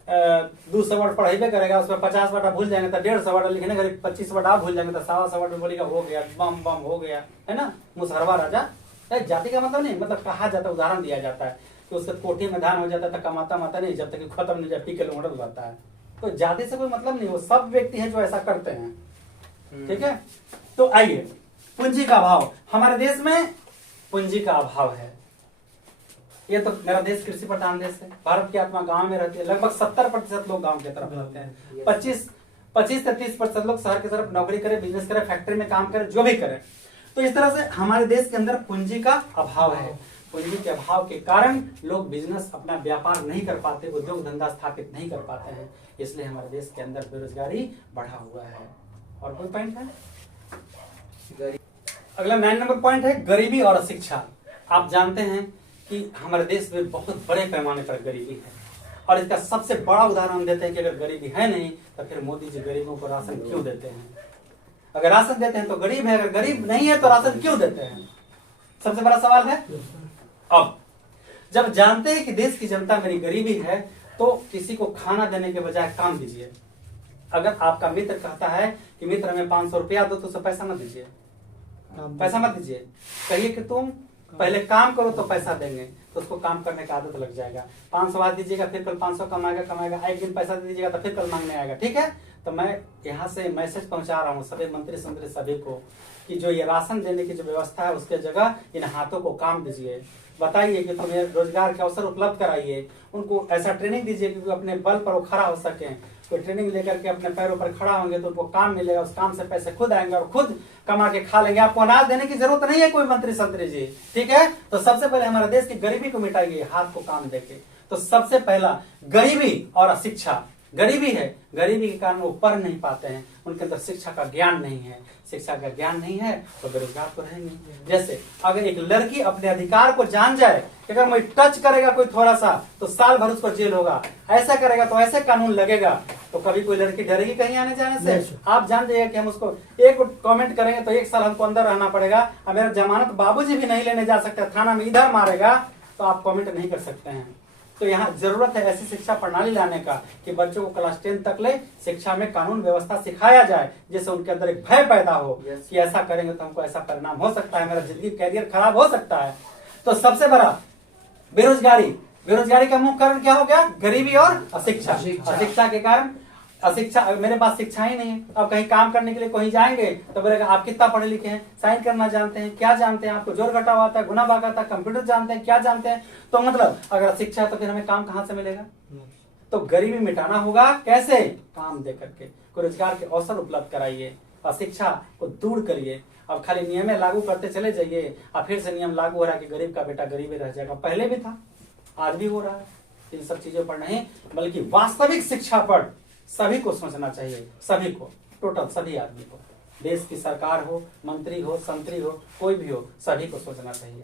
200 वर्ड पढ़ेबे करेगा, उसमें 50 वर्ड आप भूल जाएंगे, तो 150 वर्ड लिखने का 25 वर्ड आप भूल जाएंगे, तो 125 वर्ड में बोलेगा हो गया, बम बम हो गया, है ना। मुसहरवा राजा जाति का मतलब नहीं, मतलब कहा जाता है, उदाहरण दिया जाता है कि उसके कोठी में धान हो जाता है तो कमाता माता नहीं, जब तक खत्म नहीं जाए पी के लोग जाता है। तो जाति से कोई मतलब नहीं, वो सब व्यक्ति है जो ऐसा करते हैं, ठीक है। तो आइए, पूंजी का अभाव, हमारे देश में पूंजी का अभाव है। ये तो मेरा देश कृषि प्रधान देश है, भारत की आत्मा गांव में रहती है, लगभग 70% लोग गांव की तरफ रहते हैं, 25 से 30% लोग शहर की तरफ नौकरी करे, बिजनेस करे, फैक्ट्री में काम करे, जो भी करे। तो इस तरह से हमारे देश के अंदर पूंजी का अभाव है। पूंजी के अभाव के कारण लोग बिजनेस, अपना व्यापार नहीं कर पाते, उद्योग धंधा स्थापित नहीं कर पाते हैं, इसलिए हमारे देश के अंदर बेरोजगारी बढ़ा हुआ है। और कोई पॉइंट है? अगला 9 नंबर पॉइंट है गरीबी और अशिक्षा। आप जानते हैं कि हमारे देश में बहुत बड़े पैमाने पर गरीबी है, और इसका सबसे बड़ा उदाहरण हम देते हैं कि अगर गरीबी है नहीं तो फिर मोदी जी गरीबों को राशन क्यों देते हैं? अगर राशन देते हैं तो गरीब है, अगर गरीब नहीं है तो राशन क्यों देते हैं? सबसे बड़ा सवाल है। अब जब जानते हैं कि देश की जनता मेरी गरीबी है, तो किसी को खाना देने के बजाय काम दीजिए। अगर आपका मित्र कहता है कि मित्र हमें 500 रुपया दो, तो उसे पैसा मत दीजिए, पैसा मत दीजिए, कहिए कि तुम पहले काम करो तो पैसा देंगे, तो उसको काम करने का आदत लग जाएगा। 500 आज दीजिएगा, फिर कल 500 कमाएगा, एक दिन पैसा दे दीजिएगा तो फिर कल मांगने आएगा, ठीक है। तो मैं यहाँ से मैसेज पहुंचा रहा हूँ सभी मंत्री सभी को कि जो ये राशन देने की जो व्यवस्था है उसके जगह इन हाथों को काम दीजिए, बताइए कि तुम्हें रोजगार के अवसर उपलब्ध कराइए, उनको ऐसा ट्रेनिंग दीजिए कि अपने बल पर वो खड़ा हो सके। कोई ट्रेनिंग लेकर के अपने पैरों पर खड़ा होंगे तो उनको काम मिलेगा, उस काम से पैसे खुद आएंगे और खुद कमा के खा लेंगे। आपको अनाज देने की जरूरत नहीं है कोई मंत्री संतरी जी, ठीक है। तो सबसे पहले हमारे देश की गरीबी को मिटाइए हाथ को काम देके। तो सबसे पहला गरीबी और अशिक्षा। गरीबी है, गरीबी के कारण वो पढ़ नहीं पाते हैं, उनके अंदर शिक्षा का ज्ञान नहीं है, शिक्षा का ज्ञान नहीं है तो बेरोजगार तो रहेंगे। जैसे अगर एक लड़की अपने अधिकार को जान जाए, अगर कोई टच करेगा कोई थोड़ा सा तो साल भर उसको जेल होगा, ऐसा करेगा तो ऐसे कानून लगेगा, तो कभी कोई लड़की डरेगी कहीं आने जाने से? आप जान जाइए कि हम उसको एक कमेंट करेंगे तो 1 साल हमको अंदर रहना पड़ेगा, और मेरा जमानत बाबूजी भी नहीं लेने जा सकते, थाना में इधर मारेगा, तो आप कमेंट नहीं कर सकते हैं। तो यहाँ जरूरत है ऐसी शिक्षा प्रणाली लाने का कि बच्चों को क्लास 10 तक ले शिक्षा में कानून व्यवस्था सिखाया जाए, जिससे उनके अंदर एक भय पैदा हो कि ऐसा करेंगे तो हमको ऐसा परिणाम हो सकता है, मेरा जिंदगी कैरियर खराब हो सकता है। तो सबसे बड़ा बेरोजगारी का मुख्य कारण क्या हो गया? गरीबी और अशिक्षा। अशिक्षा के कारण अशिक्षा, मेरे पास शिक्षा ही नहीं है। अब कहीं काम करने के लिए कहीं जाएंगे तो बोलेगा आप कितना पढ़े लिखे हैं, साइन करना जानते हैं, क्या जानते हैं, आपको जोड़ घटाव आता है, गुना भाग आता है, कंप्यूटर जानते हैं, क्या जानते हैं? तो मतलब अगर शिक्षा है तो फिर हमें काम कहाँ से मिलेगा? तो गरीबी मिटाना होगा कैसे? काम दे करके रोजगार के अवसर उपलब्ध कराइए, अशिक्षा को दूर करिए। अब खाली नियम लागू करते चले जाइए और फिर से नियम लागू हो रहा है कि गरीब का बेटा गरीब ही रह जाएगा। पहले भी था, आज भी हो रहा है। इन सब चीजों पर नहीं, बल्कि वास्तविक शिक्षा पर सभी को सोचना चाहिए, सभी को, टोटल सभी आदमी को। देश की सरकार हो, मंत्री हो, संतरी हो, कोई भी हो, सभी को सोचना चाहिए।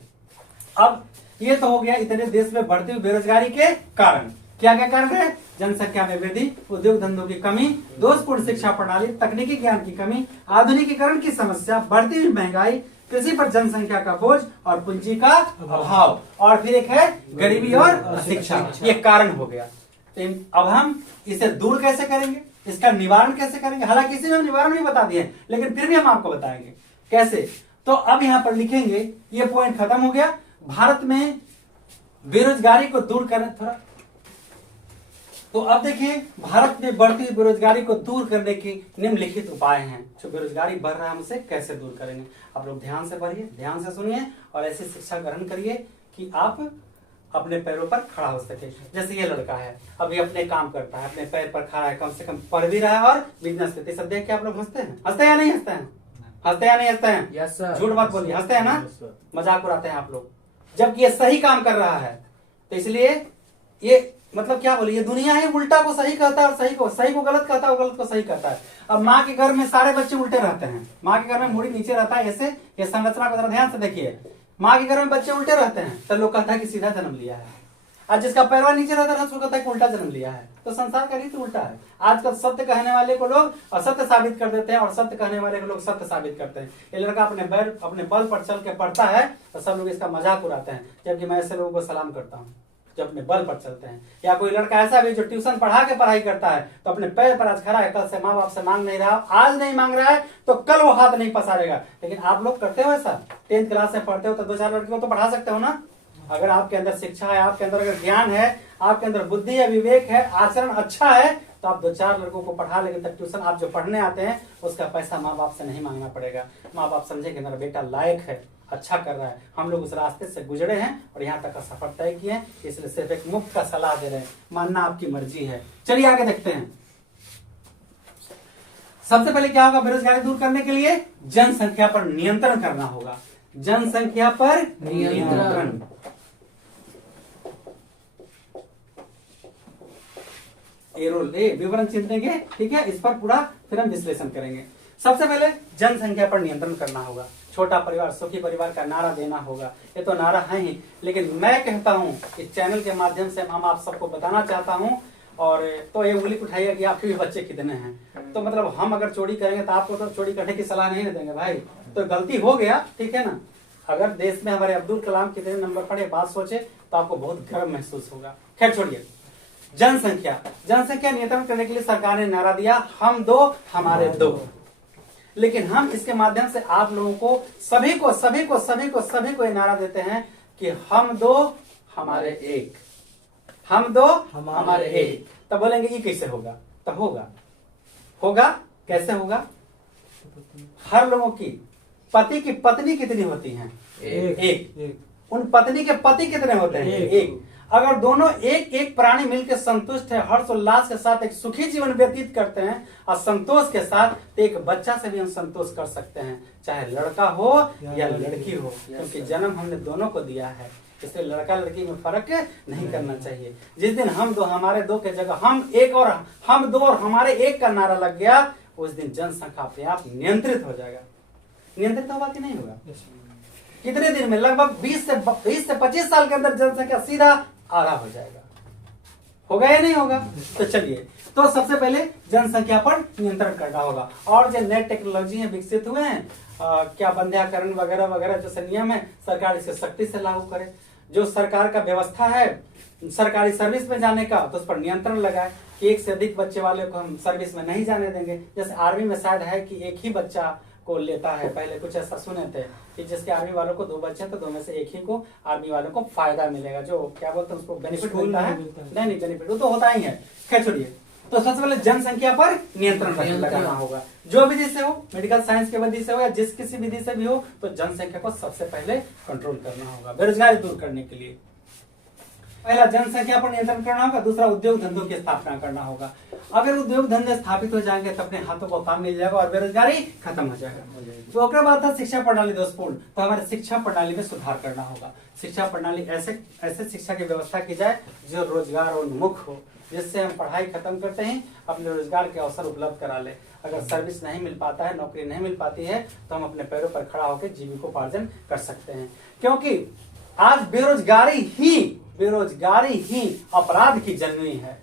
अब ये तो हो गया इतने देश में बढ़ती हुई बेरोजगारी के कारण। क्या क्या कारण है? जनसंख्या में वृद्धि, उद्योग धंधों की कमी, दोषपूर्ण शिक्षा प्रणाली, तकनीकी ज्ञान की कमी, आधुनिकीकरण की समस्या, बढ़ती हुई महंगाई, कृषि पर जनसंख्या का बोझ और पूंजी का अभाव, और फिर एक है गरीबी और शिक्षा। ये कारण हो गया। अब हम इसे दूर कैसे करेंगे, इसका निवारण कैसे करेंगे? हालांकि इसी में हम निवारण भी बता दिए, लेकिन फिर भी हम आपको बताएंगे कैसे। तो अब यहां पर लिखेंगे, ये पॉइंट खत्म हो गया। भारत में बेरोजगारी को दूर करने थोड़ा, तो अब देखिए भारत में बढ़ती हुई बेरोजगारी को दूर करने की निम्नलिखित उपाय हैं। जो बेरोजगारी बढ़ रहा है हम उसे कैसे दूर करेंगे? आप लोग ध्यान से पढ़िए, ध्यान से सुनिए और ऐसी शिक्षा ग्रहण करिए कि आप अपने पैरों पर खड़ा हो सके। जैसे ये लड़का है, अभी अपने काम करता है, अपने पैर पर खड़ा है, कम से कम पढ़ भी रहा है और बिजनेस करते। सब देख के आप लोग हंसते हैं? हंसते हैं या नहीं हंसते हैं? हंसते हैं या नहीं हंसते हैं? Yes sir. झूठ बात बोलिए, हंसते हैं ना? मजाक उड़ाते हैं आप लोग, जबकि ये सही काम कर रहा है। तो इसलिए ये मतलब क्या बोले, ये दुनिया है उल्टा को सही कहता है और सही को गलत कहता है और गलत को सही कहता है। अब माँ के घर में सारे बच्चे उल्टे रहते हैं, माँ के घर में मुड़ी नीचे रहता है, ऐसे ये संरचना को जरा ध्यान से देखिए। माँ के घर में बच्चे उल्टे रहते हैं तो लोग कहता है कि सीधा जन्म लिया है, और जिसका पैरवा नीचे रहता है उसको कहता है कि उल्टा जन्म लिया है। तो संसार का रीति उल्टा है। आजकल सत्य कहने वाले को लोग असत्य साबित कर देते हैं और सत्य कहने वाले को लोग सत्य साबित करते हैं। ये लड़का अपने बल पर चल के पढ़ता है तो सब लोग इसका मजाक उड़ाते हैं, जबकि मैं ऐसे लोगों को सलाम करता हूँ जो अपने बल पर चलते हैं। या कोई लड़का ऐसा भी जो ट्यूशन पढ़ा के पढ़ाई करता है तो अपने पैर पर आज खड़ा है, कल से माँ बाप से मांग नहीं रहा, आज नहीं मांग रहा है तो कल वो हाथ नहीं पसारेगा। लेकिन आप लोग करते हो ऐसा? 10th क्लास से पढ़ते हो तो 2-4 लड़कियों को तो पढ़ा सकते हो ना? अगर आपके अंदर शिक्षा है, आपके अंदर अगर ज्ञान है, आपके अंदर बुद्धि है, विवेक है, आचरण अच्छा है, तो आप 2-4 लड़कों को पढ़ा। लेकिन तक ट्यूशन आप जो पढ़ने आते हैं उसका पैसा माँ बाप से नहीं मांगना पड़ेगा। माँ बाप समझे कि मेरा बेटा लायक है, अच्छा कर रहा है, हम लोग उस रास्ते से गुजरे हैं और यहाँ तक का सफर तय किए हैं, इसलिए सिर्फ एक मुफ्त का सलाह दे रहे हैं, मानना आपकी मर्जी है। चलिए आगे देखते हैं। सबसे पहले क्या होगा बेरोजगारी दूर करने के लिए? जनसंख्या पर नियंत्रण करना होगा। जनसंख्या पर नियंत्रण। विवरण चिंतेंगे, ठीक है? इस पर पूरा फिर हम विश्लेषण करेंगे। सबसे पहले जनसंख्या पर नियंत्रण करना होगा। छोटा परिवार सुखी परिवार का नारा देना होगा। ये तो नारा है ही, लेकिन मैं कहता हूं इस चैनल के माध्यम से हम आप सबको बताना चाहता हूं, और तो ये उंगली उठाइए कि आपके भी बच्चे कितने हैं। तो मतलब हम अगर चोरी करेंगे तो आपको तो चोरी करने की सलाह नहीं देंगे भाई, तो गलती हो गया, ठीक है ना? अगर देश में हमारे अब्दुल कलाम कितने नंबर पढ़े बात सोचे तो आपको बहुत गर्व महसूस होगा। खैर छोड़िए, जनसंख्या नियंत्रण करने के लिए सरकार ने नारा दिया, हम दो हमारे दो। लेकिन हम इसके माध्यम से आप लोगों को सभी को ये नारा देते हैं कि हम दो हमारे एक, हम दो हमारे एक। तब बोलेंगे ये कैसे होगा? तो होगा कैसे होगा? हर लोगों की पति की पत्नी कितनी होती हैं? एक। उन पत्नी के पति कितने होते हैं? एक। अगर दोनों एक प्राणी मिलकर संतुष्ट है, हर्ष उल्लास के साथ एक सुखी जीवन व्यतीत करते हैं और संतोष के साथ, तो एक बच्चा से भी हम संतोष कर सकते हैं, चाहे लड़का हो या लड़की हो, क्योंकि जन्म हमने दोनों को दिया है। इसलिए लड़का लड़की में फर्क नहीं करना चाहिए। जिस दिन हम दो हमारे दो के जगह हम एक और हम दो और हमारे एक का नारा लग गया, उस दिन जनसंख्या अपने आप नियंत्रित हो जाएगा। नियंत्रित होगा कि नहीं होगा? कितने दिन में? लगभग 20 से 25 साल के अंदर जनसंख्या सीधा आधा हो जाएगा। होगा या नहीं होगा? तो चलिए, तो सबसे पहले जनसंख्या पर नियंत्रण करना होगा। और जो नए टेक्नोलॉजी विकसित हुए हैं, क्या बंध्याकरण वगैरह वगैरह जो नियम है, सरकार इसे सख्ती से लागू करे। जो सरकार का व्यवस्था है सरकारी सर्विस में जाने का, तो उस पर नियंत्रण लगाए कि एक से अधिक बच्चे वाले को हम सर्विस में नहीं जाने देंगे। जैसे आर्मी में शायद है कि एक ही बच्चा को लेता है, पहले कुछ ऐसा सुने थे कि जिसके आर्मी वालों को 2 बच्चे हैं तो 2 में से एक ही को आर्मी वालों को फायदा मिलेगा, जो क्या बोलते हैं उसको बेनिफिट मिलता है। नहीं बेनिफिट वो तो होता ही है। खैर छोड़िए, तो सबसे पहले जनसंख्या पर नियंत्रण लगाना होगा, जो विधि से हो, मेडिकल साइंस की विधि से हो या जिस किसी विधि से भी हो, तो जनसंख्या को सबसे पहले कंट्रोल करना होगा बेरोजगारी दूर करने के लिए। पहला जनसंख्या पर नियंत्रण करना होगा, दूसरा उद्योग धंधों की स्थापना करना होगा। अगर उद्योग धंधे स्थापित हो जाएंगे तो अपने हाथों को काम मिल जाएगा और बेरोजगारी खत्म हो जाएगा। तो अगर बात है शिक्षा प्रणाली दोषपूर्ण, तो हमारे शिक्षा प्रणाली में सुधार करना होगा। शिक्षा प्रणाली ऐसे शिक्षा की व्यवस्था की जाए जो रोजगार उन्मुख हो, जिससे हम पढ़ाई खत्म करते हैं अपने रोजगार के अवसर उपलब्ध करा ले। अगर सर्विस नहीं मिल पाता है, नौकरी नहीं मिल पाती है, तो हम अपने पैरों पर खड़ा होकर जीविकोपार्जन कर सकते हैं। क्योंकि आज बेरोजगारी ही अपराध की जननी है।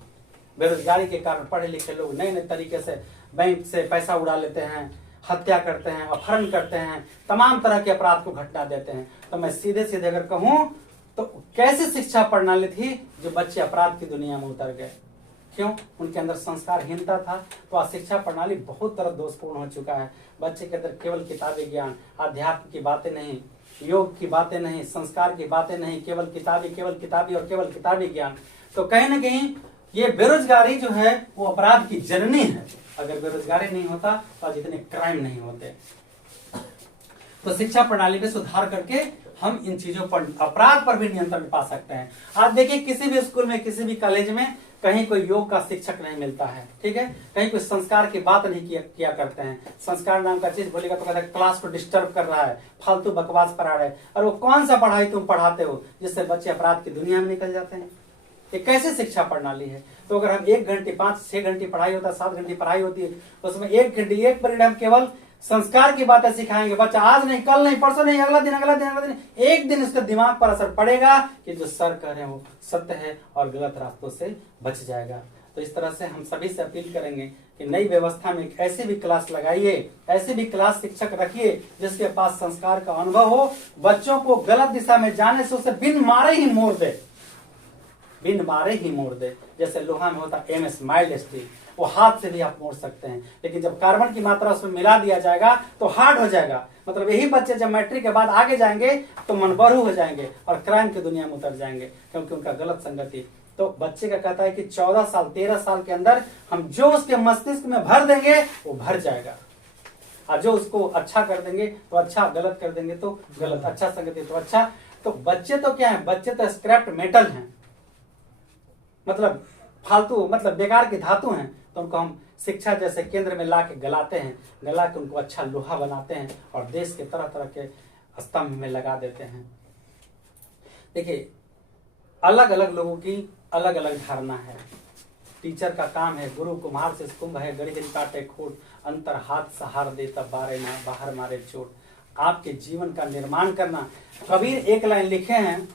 बेरोजगारी के कारण पढ़े लिखे लोग नए नए तरीके से बैंक से पैसा उड़ा लेते हैं, हत्या करते हैं, अपहरण करते हैं, तमाम तरह के अपराध को घटना देते हैं। तो मैं सीधे सीधे अगर कहूं तो कैसी शिक्षा प्रणाली थी जो बच्चे अपराध की दुनिया में उतर गए? क्यों? उनके अंदर संस्कारहीनता था। तो आज शिक्षा प्रणाली बहुत तरह दोषपूर्ण हो चुका है। बच्चे के अंदर केवल किताबी ज्ञान, अध्यात्म की बातें नहीं, योग की बातें नहीं, संस्कार की बातें नहीं, केवल किताबी और केवल किताबी ज्ञान। तो कहीं ना कहीं ये बेरोजगारी जो है वो अपराध की जननी है। अगर बेरोजगारी नहीं होता तो आज इतने क्राइम नहीं होते। तो शिक्षा प्रणाली में सुधार करके हम इन चीजों पर, अपराध पर भी नियंत्रण पा सकते हैं। आज देखिए किसी भी स्कूल में, किसी भी कॉलेज में कहीं कोई योग का शिक्षक नहीं मिलता है, ठीक है। कहीं कोई संस्कार की बात नहीं किया करते हैं। संस्कार नाम का चीज बोलेगा तो कहता है क्लास को डिस्टर्ब कर रहा है, फालतू बकवास पढ़ा रहे हैं। और वो कौन सा पढ़ाई तुम पढ़ाते हो जिससे बच्चे अपराध की दुनिया में निकल जाते हैं? ये कैसे शिक्षा प्रणाली है? तो अगर हम 1 घंटे 5-6 घंटे पढ़ाई होता है, 7 घंटे पढ़ाई होती है, तो उसमें 1 घंटे 1 पीरियड हम केवल संस्कार की बातें सिखाएंगे। बच्चा आज नहीं, कल नहीं, परसों नहीं, अगला दिन, एक दिन उसके दिमाग पर असर पड़ेगा कि जो सर कह रहे हैं वो सत्य है और गलत रास्तों से बच जाएगा। तो इस तरह से हम सभी से अपील करेंगे कि नई व्यवस्था में एक ऐसी भी क्लास लगाइए, ऐसे भी क्लास शिक्षक रखिए जिसके पास संस्कार का अनुभव हो। बच्चों को गलत दिशा में जाने से उसे बिन मारे ही मोड़ दे। जैसे लोहा में होता MS माइल्ड स्टील, वो हाथ से भी आप मोड़ सकते हैं, लेकिन जब कार्बन की मात्रा उसमें मिला दिया जाएगा तो हार्ड हो जाएगा। मतलब यही बच्चे जब मैट्रिक के बाद आगे जाएंगे तो मनबरू हो जाएंगे और क्राइम की दुनिया में उतर जाएंगे, क्योंकि उनका गलत संगति। तो बच्चे का कहता है कि 14 साल 13 साल के अंदर हम जो उसके मस्तिष्क में भर देंगे वो भर जाएगा, और जो उसको अच्छा कर देंगे तो अच्छा, गलत कर देंगे तो गलत, अच्छा संगति तो अच्छा। तो बच्चे तो क्या है? बच्चे तो स्क्रैप मेटल हैं, मतलब फालतू, मतलब बेकार की धातु हैं। तो उनको हम शिक्षा जैसे केंद्र में ला के गलाते हैं, गला के उनको अच्छा लोहा बनाते हैं और देश के तरह तरह के स्तंभ में लगा देते हैं। देखिए, अलग अलग लोगों की अलग अलग धारणा है। टीचर का काम है गुरु कुम्हार से कुंभ है, गढ़ी काटे खोट, अंतर हाथ सहार दे तब बाहर मारे चोट। आपके जीवन का निर्माण करना। कबीर एक लाइन लिखे हैं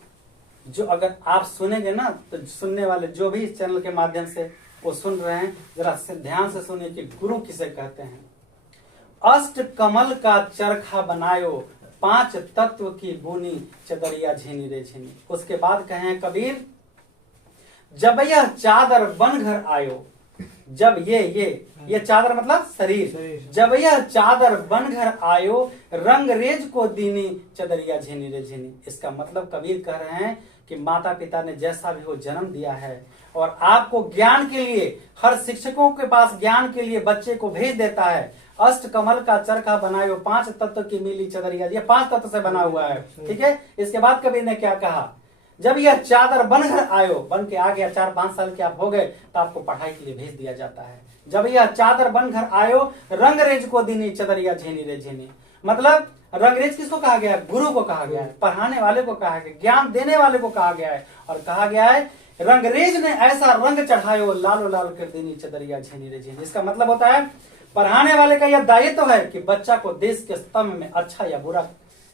जो अगर आप सुनेंगे ना, तो सुनने वाले जो भी इस चैनल के माध्यम से वो सुन रहे हैं, जरा ध्यान से सुनिए कि गुरु किसे कहते हैं। अष्ट कमल का चरखा बनायो, 5 तत्व की बुनी, चदरिया झीनी रे झीनी। उसके बाद कहे कबीर, जब यह चादर बन घर आयो, जब ये चादर मतलब शरीर, जब यह चादर बन घर आयो, रंग रेज को दीनी, चदरिया झीनी रे झीनी। इसका मतलब कबीर कह रहे हैं कि माता पिता ने जैसा भी हो जन्म दिया है और आपको ज्ञान के लिए, हर शिक्षकों के पास ज्ञान के लिए बच्चे को भेज देता है। अष्ट कमल का चरखा बनायो, 5 तत्व की मिली चदरिया, ये 5 तत्व से बना हुआ है, ठीक है। इसके बाद कबीर ने क्या कहा? जब यह चादर बनकर आयो, बन के आ गया, 4-5 साल के आप हो गए तो आपको पढ़ाई के लिए भेज दिया जाता है। जब यह चादर बनकर आयो, रंगरेज को दीनी, चदरिया झीनी रे झीनी। मतलब रंगरेज किसको कहा गया है? गुरु को कहा गया है, पढ़ाने वाले को कहा गया, ज्ञान देने वाले को कहा गया है। और कहा गया है रंगरेज ने ऐसा रंग चढ़ायो, लालो लाल कर दीनी, चदरिया झीनी रे झीनी। इसका मतलब होता है पढ़ाने वाले का यह दायित्व है कि बच्चा को देश के स्तंभ में अच्छा या बुरा,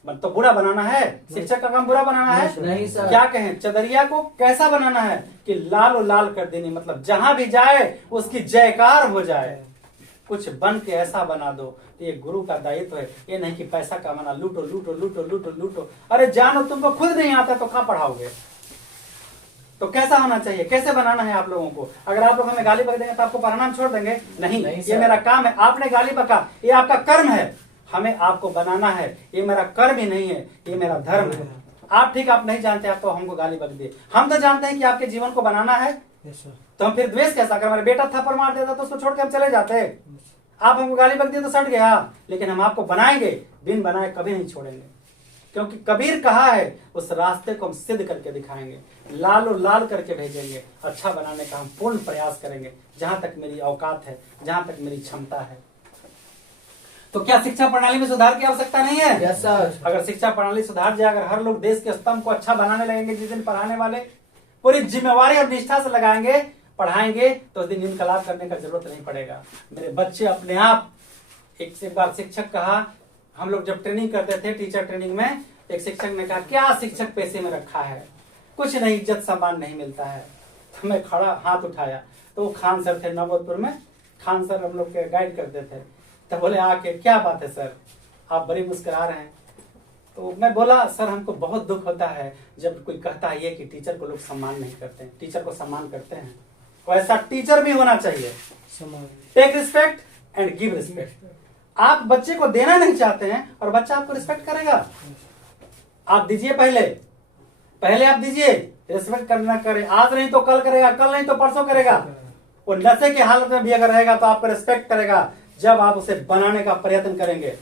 तो बुरा बनाना है। शिक्षक का काम बुरा बनाना है? नहीं सर। क्या कहें? चदरिया को कैसा बनाना है कि लालो लाल कर देनी, मतलब जहां भी जाए उसकी जयकार हो जाए, कुछ बन के ऐसा बना दो। तो ये गुरु का दायित्व है। ये नहीं कि पैसा कमाना, लूटो लूटो लूटो लूटो लूटो। अरे जानो तुमको खुद नहीं आता तो कहाँ पढ़ाओगे? तो कैसा होना चाहिए, कैसे बनाना है आप लोगों को। अगर आप लोग हमें गाली बक देंगे तो आपको पढ़ाना हम छोड़ देंगे? नहीं, नहीं ये सर। मेरा काम है। आपने गाली बका, ये आपका कर्म है, हमें आपको बनाना है। ये मेरा कर्म ही नहीं है, ये मेरा धर्म है। आप ठीक, आप नहीं जानते, आप तो हमको गाली बक दिए। हम तो जानते हैं कि आपके जीवन को बनाना है, तो हम फिर द्वेष कैसा? अगर हमारा बेटा थप्पड़ मार देता तो उसको छोड़ के हम चले जाते। आप हमको गाली बक दिए तो सट गया, लेकिन हम आपको बनाएंगे, बिन बनाए कभी नहीं छोड़ेंगे। क्योंकि कबीर कहा है, उस रास्ते को हम सिद्ध करके दिखाएंगे, लालो लाल करके भेजेंगे। अच्छा बनाने का हम पूर्ण प्रयास करेंगे, जहां तक मेरी औकात है, जहां तक मेरी क्षमता है। तो क्या शिक्षा प्रणाली में सुधार की आवश्यकता नहीं है? Yes sir. अगर शिक्षा प्रणाली सुधार जाए, अगर हर लोग देश के स्तंभ को अच्छा बनाने लगेंगे, जिस दिन पढ़ाने वाले पूरी जिम्मेवारी और निष्ठा से लगाएंगे, पढ़ाएंगे, तो उस दिन इनकलाब करने का जरूरत नहीं पड़ेगा। मेरे बच्चे अपने आप, एक बार शिक्षक कहा, हम लोग जब ट्रेनिंग करते थे टीचर ट्रेनिंग में, एक शिक्षक ने कहा, क्या शिक्षक पैसे में रखा है? कुछ नहीं, इज्जत सम्मान नहीं मिलता है। तो मैं खड़ा हाथ उठाया, तो वो खान सर थे नवोदपुर में, खान सर हम लोग के गाइड करते थे। तो बोले आके, क्या बात है सर, आप बड़ी मुस्कुरा रहे हैं? तो मैं बोला, सर हमको बहुत दुख होता है जब कोई कहता है ये कि टीचर को लोग सम्मान नहीं करते हैं। टीचर को सम्मान करते हैं, वैसा टीचर भी होना चाहिए। Take respect and give respect. आप बच्चे को देना नहीं चाहते हैं और बच्चा आपको रिस्पेक्ट करेगा? आप दीजिए, पहले आप दीजिए, रिस्पेक्ट करना करे। आज नहीं तो कल करेगा, कल नहीं तो परसों करेगा। वो नशे की हालत में भी अगर रहेगा तो आपको रिस्पेक्ट करेगा जब आप उसे बनाने का प्रयत्न करेंगे।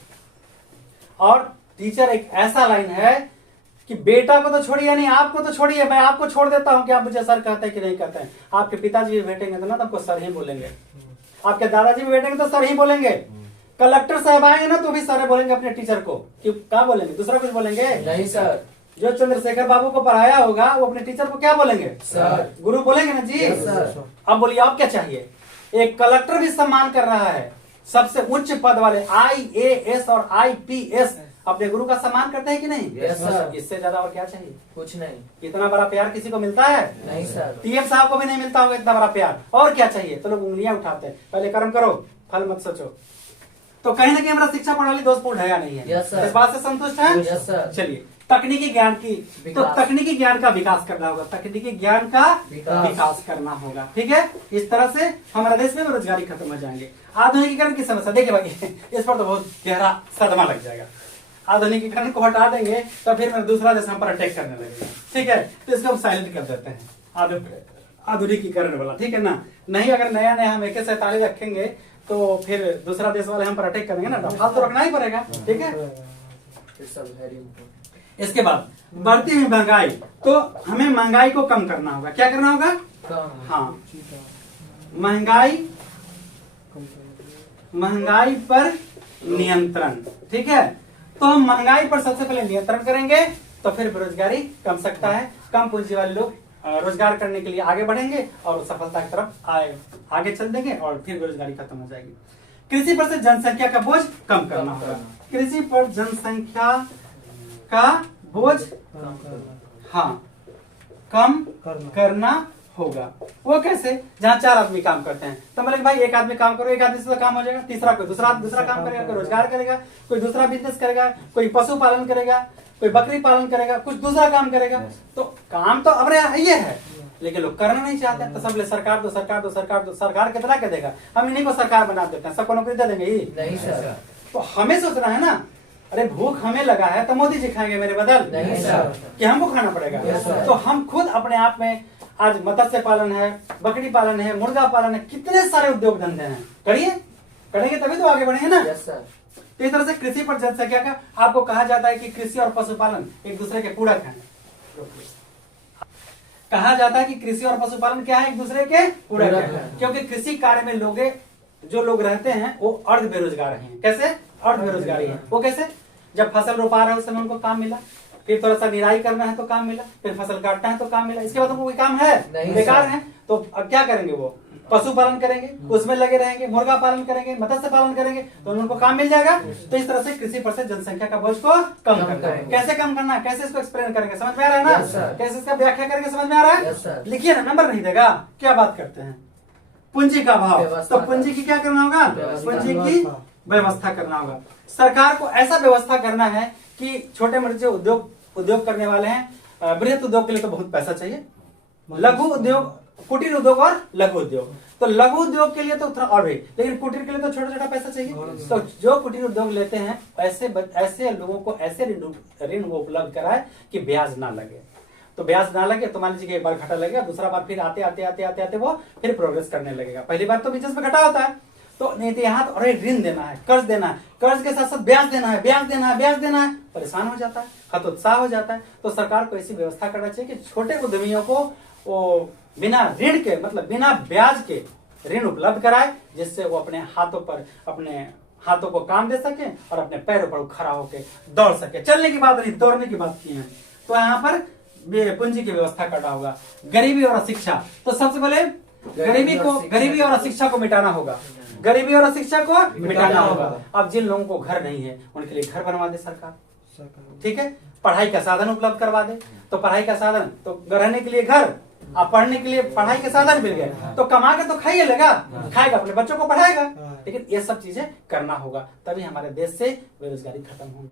और टीचर एक ऐसा लाइन है कि बेटा को तो छोड़िए नहीं, आपको तो छोड़िए, मैं आपको छोड़ देता हूं कि आप मुझे सर कहते हैं कि नहीं कहते हैं। आपके पिताजी भी बैठेंगे तो ना, तो आपको सर ही बोलेंगे। आपके दादाजी भी बैठेंगे तो सर ही बोलेंगे। कलेक्टर साहब आएंगे ना तो भी सर बोलेंगे अपने टीचर को। क्यों, क्या बोलेंगे? दूसरा कुछ बोलेंगे? नहीं सर। जो चंद्रशेखर बाबू को पढ़ाया होगा वो अपने टीचर को क्या बोलेंगे? सर। गुरु बोलेंगे ना जी। Yes sir. अब बोलिए, आप क्या चाहिए? एक कलेक्टर भी सम्मान कर रहा है, सबसे उच्च पद वाले IAS और IPS अपने गुरु का सम्मान करते हैं कि नहीं? Yes sir. इससे ज्यादा और क्या चाहिए? कुछ नहीं। इतना बड़ा प्यार किसी को मिलता है? नहीं सर। TM साहब को भी नहीं मिलता होगा इतना बड़ा प्यार। और क्या चाहिए? तो लोग उंगलियां उठाते हैं, पहले कर्म करो, फल मत सोचो। तो कहीं ना कहीं हमारा शिक्षा प्रणाली दोषपूर्ण है या नहीं है? Yes sir. इस बात से संतुष्ट है? Yes sir. चलिए, तकनीकी ज्ञान की, तो विकास। तकनीकी ज्ञान का विकास करना होगा, तकनीकी ज्ञान का विकास। विकास करना होगा। ठीक है, इस तरह से हमारे देश में बेरोजगारी खत्म हो जाएंगे। आधुनिकीकरण की समस्या देखिए भाई, इस पर तो बहुत गहरा सदमा लग जाएगा। आधुनिकीकरण को हटा देंगे तो फिर मेरा दूसरा देश हम पर अटैक करने लगेगा। ठीक है, तो इसको हम साइलेंट कर देते हैं, आधुनिकीकरण वाला। ठीक है ना? नहीं, अगर नया नया हम AK-47 रखेंगे तो फिर दूसरा देश वाले हम पर अटैक करेंगे ना, हाल तो रखना ही पड़ेगा। ठीक है, इसके बाद बढ़ती हुई महंगाई, तो हमें महंगाई को कम करना होगा। क्या करना होगा? हाँ, महंगाई पर नियंत्रण। ठीक है, तो हम महंगाई पर सबसे पहले नियंत्रण करेंगे तो फिर बेरोजगारी कम सकता है। कम पूंजी वाले लोग रोजगार करने के लिए आगे बढ़ेंगे और सफलता की तरफ आगे चल देंगे और फिर बेरोजगारी खत्म हो जाएगी। कृषि पर से जनसंख्या का बोझ कम करना होगा। कृषि पर जनसंख्या का बोझ हाँ कम करना होगा। वो कैसे? जहाँ 4 आदमी काम करते हैं तो मतलब भाई एक आदमी काम करो, एक आदमी से तो काम हो जाएगा, तीसरा कोई दूसरा काम करेगा, कोई रोजगार करेगा, कोई दूसरा बिजनेस करेगा, कोई पशु पालन करेगा, कोई बकरी पालन करेगा, कुछ दूसरा काम करेगा। तो काम तो अब ये है, लेकिन लोग करना नहीं चाहते। तो सब सरकार दो, सरकार दो, सरकार दो। सरकार कितना के देगा? हम इन्हीं को सरकार बना देते हैं, सबको नौकरी दे देंगे ही नहीं सर। तो हमें सोचना है ना, अरे भूख हमें लगा है तो मोदी जी खाएंगे मेरे बदल? नहीं सर। कि हमको खाना पड़ेगा? Yes sir. तो हम खुद अपने आप में, आज मत्स्य पालन है, बकरी पालन है, मुर्गा पालन है, कितने सारे उद्योग धंधे हैं, करेंगे तभी तो आगे बढ़ेंगे ना। Yes sir. तो इस तरह से कृषि पर जनसंख्या का आपको कहा जाता है कि कृषि और पशुपालन एक दूसरे के पूरक हैं। कहा जाता है कि कृषि और पशुपालन क्या है? एक दूसरे के पूरक हैं, क्योंकि कृषि कार्य में जो लोग रहते हैं वो अर्ध बेरोजगार हैं। कैसे अर्ध बेरोजगारी है? वो कैसे? जब फसल रोपा रहे उस समय उनको काम मिला, फिर थोड़ा सा निराई करना है तो काम मिला, फिर फसल काटना है तो काम मिला, इसके बाद उनको कोई काम है? बेकार है। तो अब क्या करेंगे? वो पशुपालन करेंगे, उसमें लगे रहेंगे, मुर्गा पालन करेंगे, मत्स्य पालन करेंगे, तो उनको काम मिल जाएगा। तो इस तरह से कृषि पर से जनसंख्या का बोझ को कम करना है। कैसे कम करना है? कैसे इसको एक्सप्लेन करेंगे? समझ में आ रहा है ना? कैसे इसका व्याख्या करके समझ में आ रहा है? लिखिए ना, नंबर नहीं देगा। क्या बात करते हैं? पूंजी का अभाव। तो पूंजी की क्या करना होगा? पूंजी की व्यवस्था करना होगा। सरकार को ऐसा व्यवस्था करना है कि छोटे मोटे जो उद्योग करने वाले हैं, बृहत उद्योग के लिए तो बहुत पैसा चाहिए, लघु उद्योग, कुटीर उद्योग और लघु उद्योग। तो लघु उद्योग के लिए तो थोड़ा और भी, लेकिन कुटीर के लिए तो छोटा छोटा पैसा चाहिए। तो जो कुटीर उद्योग लेते हैं ऐसे लोगों को ऐसे ऋण वो उपलब्ध कराए कि ब्याज ना लगे। तो ब्याज ना लगे तो मान लीजिए एक बार घाटा लगेगा, दूसरा बार फिर आते आते आते आते आते वो फिर प्रोग्रेस करने लगेगा। पहली बार तो बिजनेस में घाटा होता है, तो नहीं तो यहाँ तो अरे ऋण देना है, कर्ज देना है, कर्ज के साथ साथ ब्याज देना है, ब्याज देना है, ब्याज देना है, परेशान हो जाता है, हतोत्साह हो जाता है। तो सरकार को ऐसी व्यवस्था करना चाहिए कि छोटे उद्यमियों को वो बिना ऋण के, मतलब बिना ब्याज के ऋण उपलब्ध कराए, जिससे वो अपने हाथों को काम दे सके और अपने पैरों पर खड़ा होकर दौड़ सके। चलने की बात नहीं, दौड़ने की बात की है। तो यहाँ पर पूंजी की व्यवस्था करना होगा। गरीबी और अशिक्षा, तो सबसे पहले गरीबी और अशिक्षा को मिटाना होगा। गरीबी और अशिक्षा को मिटाना होगा। अब जिन लोगों को घर नहीं है उनके लिए घर बनवा दे सरकार, ठीक है। पढ़ाई का साधन उपलब्ध करवा दे, तो पढ़ाई का साधन तो रहने के लिए घर, अब पढ़ने के लिए पढ़ाई के साधन मिल गए, तो कमा के तो खाइए लेगा, खाएगा, अपने बच्चों को पढ़ाएगा। लेकिन ये सब चीजें करना होगा, तभी हमारे देश से बेरोजगारी खत्म होगी।